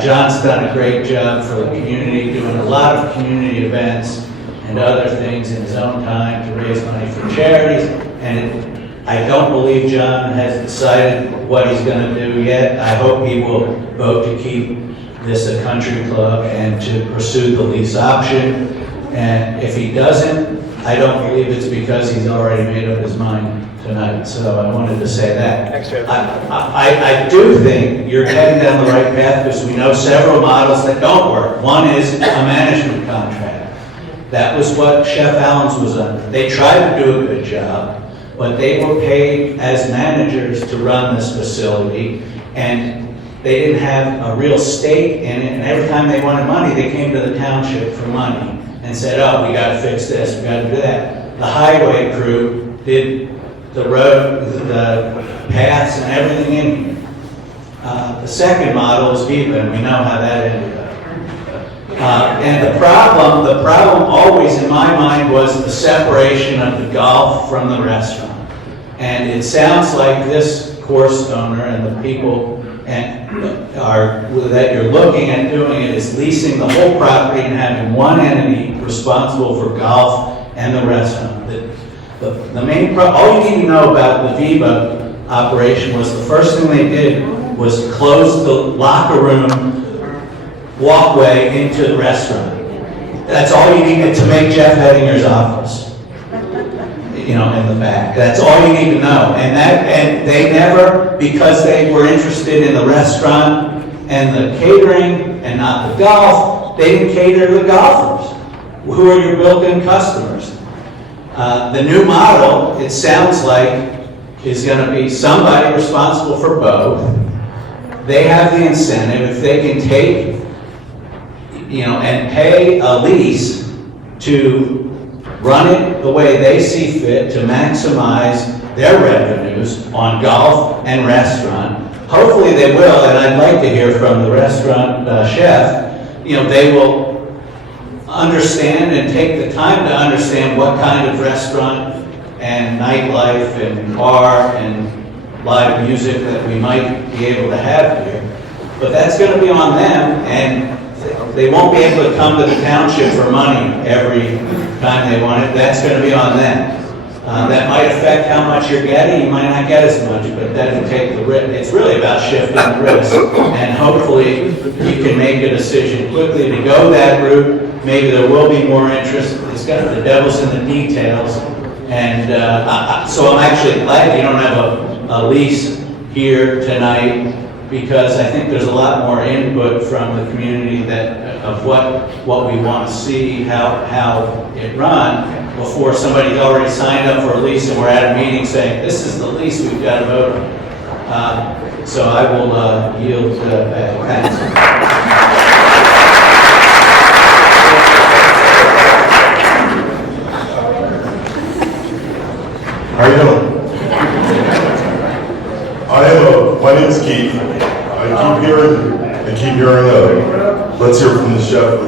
John's done a great job for the community, doing a lot of community events and other things in his own time to raise money for charities. And I don't believe John has decided what he's going to do yet. I hope he will vote to keep this a country club and to pursue the lease option. And if he doesn't, I don't believe it's because he's already made up his mind tonight. So I wanted to say that. I do think you're heading down the right path because we know several models that don't work. One is a management contract. That was what Chef Allen's was under. They tried to do a good job, but they were paid as managers to run this facility, and they didn't have a real stake in it, and every time they wanted money, they came to the township for money and said, oh, we got to fix this, we got to do that. The highway crew did the road, the paths, and everything in here. The second model is Viva, and we know how that ended up. And the problem always in my mind was the separation of the golf from the restaurant. And it sounds like this course owner and the people that you're looking at doing it is leasing the whole property and having one entity responsible for golf and the restaurant. The main all you need to know about the Viva operation was the first thing they did was close the locker room walkway into the restaurant. That's all you needed to make Jeff Hettinger's office, in the back. That's all you need to know. And they never, because they were interested in the restaurant and the catering and not the golf, they didn't cater to the golfers, who are your built-in customers. The new model, it sounds like, is going to be somebody responsible for both. They have the incentive, if they can take and pay a lease to run it the way they see fit to maximize their revenues on golf and restaurant. Hopefully they will, and I'd like to hear from the restaurant chef, they will understand and take the time to understand what kind of restaurant and nightlife and bar and live music that we might be able to have here. But that's going to be on them, and they won't be able to come to the township for money every time they want it. That's going to be on them. That might affect how much you're getting. You might not get as much, but that can take the risk. It's really about shifting the risk. And hopefully you can make a decision quickly to go that route. Maybe there will be more interest. The devil's in the details. And so I'm actually glad you don't have a lease here tonight, because I think there's a lot more input from the community of what we want to see, how it run, before somebody's already signed up for a lease and we're at a meeting saying, this is the lease we've got to vote on. So I will yield back. Thanks. How are you doing? My name is Keith. I keep hearing, let's hear from the chef,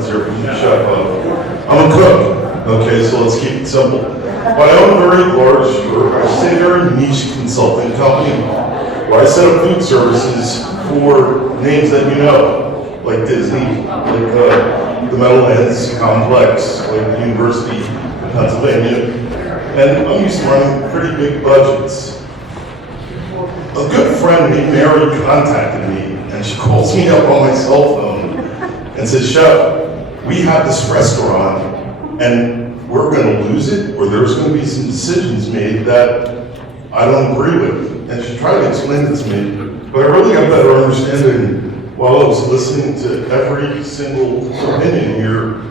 I'm a cook, okay, so let's keep it simple. But I own a very large, or I should say very niche consulting company, where I set up food services for names that you know, like Disney, like the Meadowlands Complex, like the University of Pennsylvania, and I'm used to running pretty big budgets. A good friend named Mary contacted me, and she calls me up on my cell phone and says, Chef, we have this restaurant, and we're going to lose it, or there's going to be some decisions made that I don't agree with. And she tried to explain it to me, but I really got a better understanding while I was listening to every single opinion here.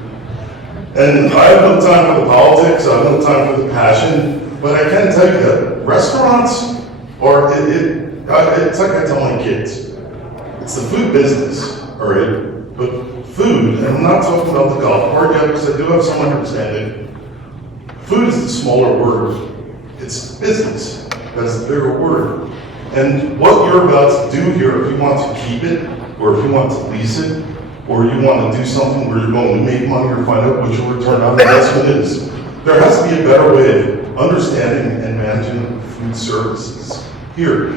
And I have no time for the politics, I have no time for the passion, but I can tell you that restaurants are, it's like I tell my kids, it's the food business, all right? But food, and I'm not talking about the golf cart yet, because I do have some understanding. Food is the smaller word. It's business. That's the bigger word. And what you're about to do here, if you want to keep it, or if you want to lease it, or you want to do something where you're going to make money or find out what your return on investment is, there has to be a better way of understanding and managing food services. Here,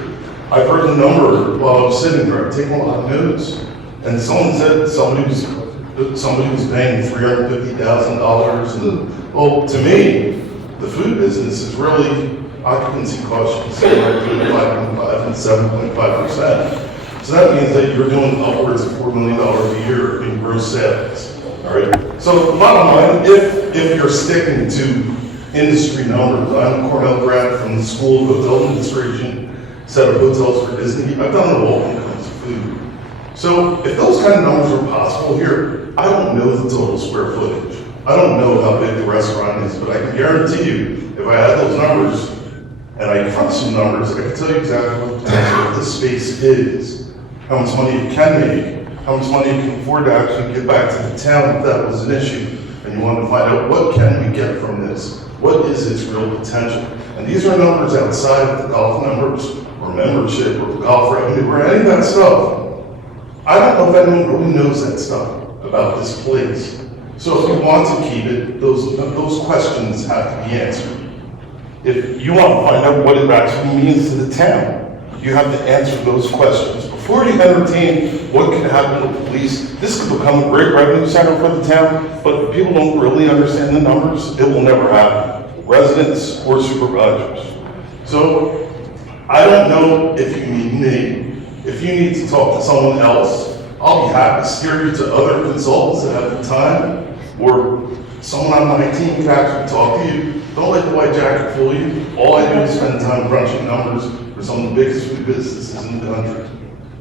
I've heard a number while I was sitting there, I've taken a lot of notes, and someone said somebody was paying $350,000, and well, to me, the food business is really occupancy costs between 5.5 and 7.5%. So that means that you're doing upwards of $4 million a year in gross sales. All right. So bottom line, if you're sticking to industry numbers, I'm a Cornell grad from the School of Hotel Administration, set up hotels for Disney. I've done it all when it comes to food. So if those kind of numbers are possible here, I don't know the total square footage. I don't know how big the restaurant is, but I can guarantee you, if I had those numbers, and I can find some numbers, I can tell you exactly what the space is, how much money you can make, how much money you can afford to actually get back to the town if that was an issue, and you want to find out what can we get from this, what is its real potential. And these are numbers outside of the golf numbers, or membership, or golf revenue, or any of that stuff. I don't know if anyone really knows that stuff about this place. So if you want to keep it, those questions have to be answered. If you want to find out what it actually means to the town, you have to answer those questions. Before you entertain what could happen with the police, this could become a great revenue center for the town, but if people don't really understand the numbers, it will never happen. Residents or supervisors. So I don't know if you need me. If you need to talk to someone else, I'll be happy to steer you to other consultants that have the time, or someone on my team can actually talk to you. Don't let the white jacket fool you. All I do is spend time crunching numbers for some of the biggest food businesses in the country.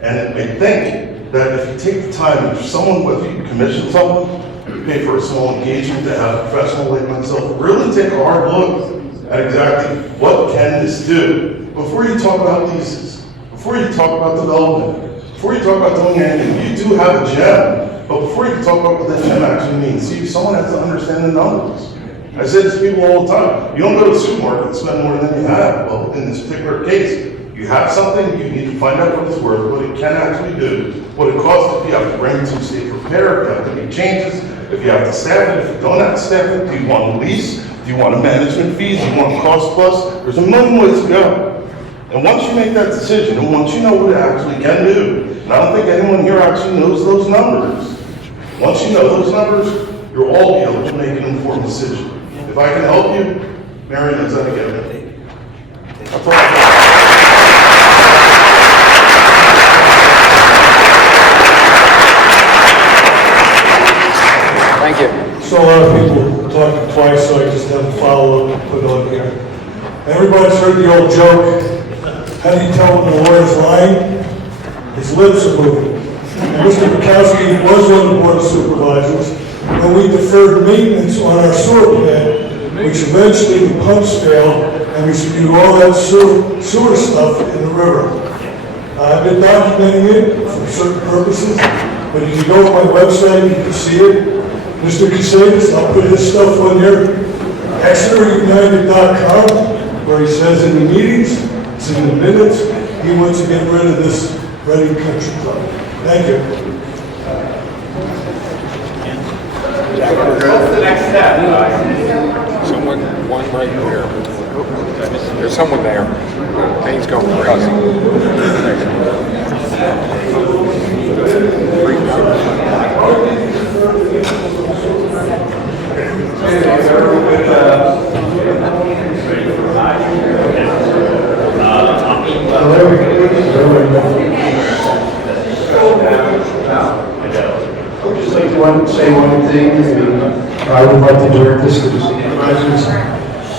And I think that if you take the time, if someone, whether you commission someone, you pay for a small engagement to have a professional like myself, really take a hard look at exactly what can this do. Before you talk about leases, before you talk about development, before you talk about doing anything, you do have a gem, but before you can talk about what that gem actually means, see, someone has to understand the numbers. I say this to people all the time. You don't go to the supermarket and spend more than you have. Well, in this particular case, you have something, you need to find out what it's worth, what it can actually do, what it costs if you have to bring it to state repair, if you have to make changes, if you have to staff it, if you don't have to staff it, do you want a lease? Do you want a management fees? Do you want a cost plus? There's a million ways to go. And once you make that decision, and once you know what it actually can do, and I don't think anyone here actually knows those numbers. Once you know those numbers, you'll all be able to make an informed decision. If I can help you, Mary knows how to get it. That's all I got. Thank you. So a lot of people talking twice, so I just have to follow up and put it on here. Everybody's heard the old joke, how do you tell when the lawyer's lying? His lips are moving. And Mr. Bukosky was on the board of supervisors, and we deferred maintenance on our sewer plant, which eventually the pumps failed, and we spewed all that sewer stuff in the river. I've been documenting it for certain purposes, but if you go to my website, you can see it. Mr. Cusatis, I'll put his stuff on there, ExeterUnited.com, where he says in the meetings, it's in the minutes, he wants to get rid of this Reading Country Club. Thank you. What's the next step? Someone, one right here. There's someone there. Things going crazy. I would just like to say one thing, and I would like to direct this to the supervisors.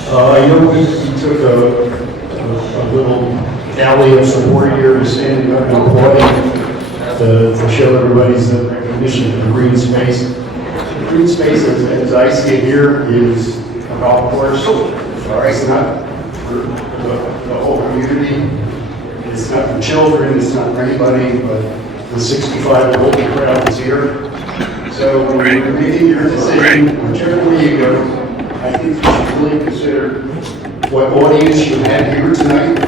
I know we took a little alley of support here to standing up and applauding to show everybody's recognition of the green space. The green space, as I see it here, is a golf course. It's not for the whole community. It's not for children, it's not for anybody, but the 65 and older crowd is here. So when you're making your decision, whichever way you go, I think you should really consider what audience you had here tonight.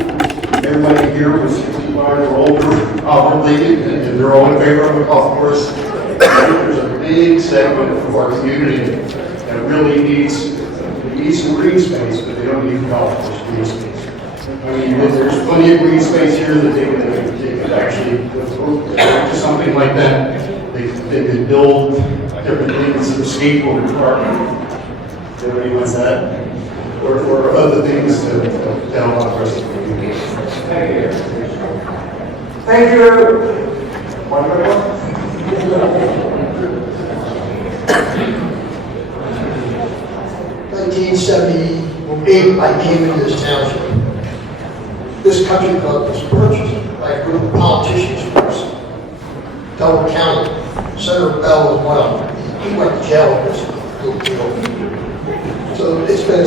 Everybody here was 65 or older, obligated, and they're all in favor of a golf course. There's a big segment of our community that really needs some green space, but they don't need golf course green space. I mean, there's plenty of green space here that they could actually devote to something like that. They could build different things, a skateboard park, everybody wants that, or other things to help out the rest of the community. Thank you. Thank you. 1978, I came into this township. This country club was purchased by a group of politicians first. Delaware County, Senator Bell was one of them. He went to jail for this little deal. So it's been a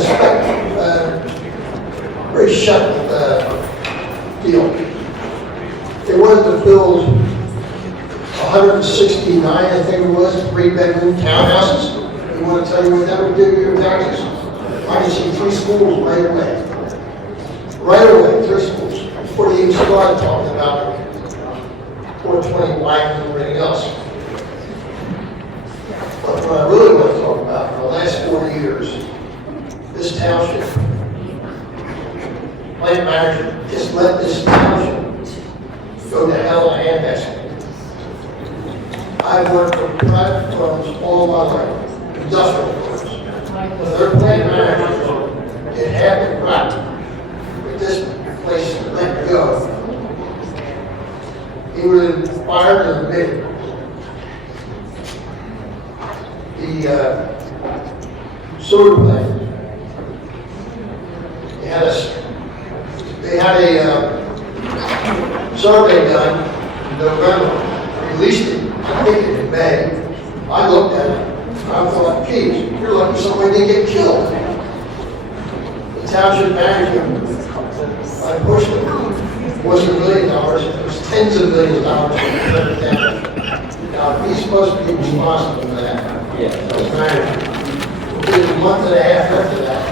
very shut deal. They wanted to build 169, I think it was, 3-bedroom townhouses. You want to tell you what that would do to your taxes? I can see 3 schools right away. Right away, 3 schools. Before they even started talking about 420 wide and everything else. But what I really want to talk about, for the last 4 years, this township, plant manager just let this township go to hell in a handbasket. I've worked for private firms all my life, industrial firms. When their plant manager did half the crap with this place let go, he would have fired in the middle. The sewer plant, they had a survey done in November, released it, I think in May. I looked at it, and I thought, geez, you're lucky somebody didn't get killed. The township manager, I pushed it. It wasn't $1 million, it was tens of millions of dollars for the township. Now, he's supposed to be responsible for that. Yeah. As manager. Within a month and a half after that,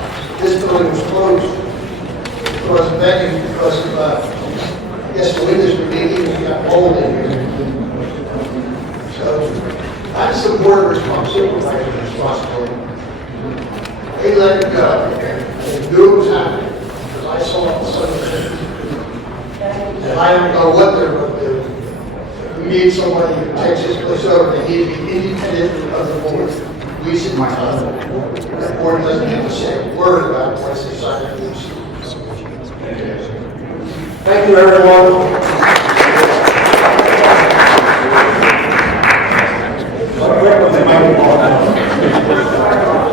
this building was closed. It was begging because of, I guess the windows were leaking and we got mold in here. So, I support responsibility. They let it go, and knew it was happening, because I saw it Sunday. And I don't know what they're going to do. We need somebody who takes this place over, and he'd be independent of the board. Lease it my time. The board doesn't have to say a word about it once they sign that lease. Thank you, everyone.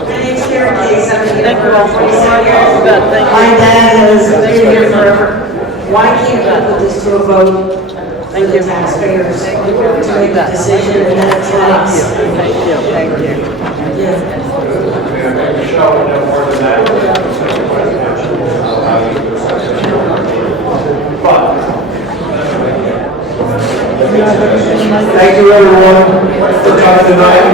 My name's Sherry Greene. My dad has been here forever. Why can't we put this to a vote for the taxpayers to make a decision and then it's tax? Thank you. Thank you, everyone, for coming tonight.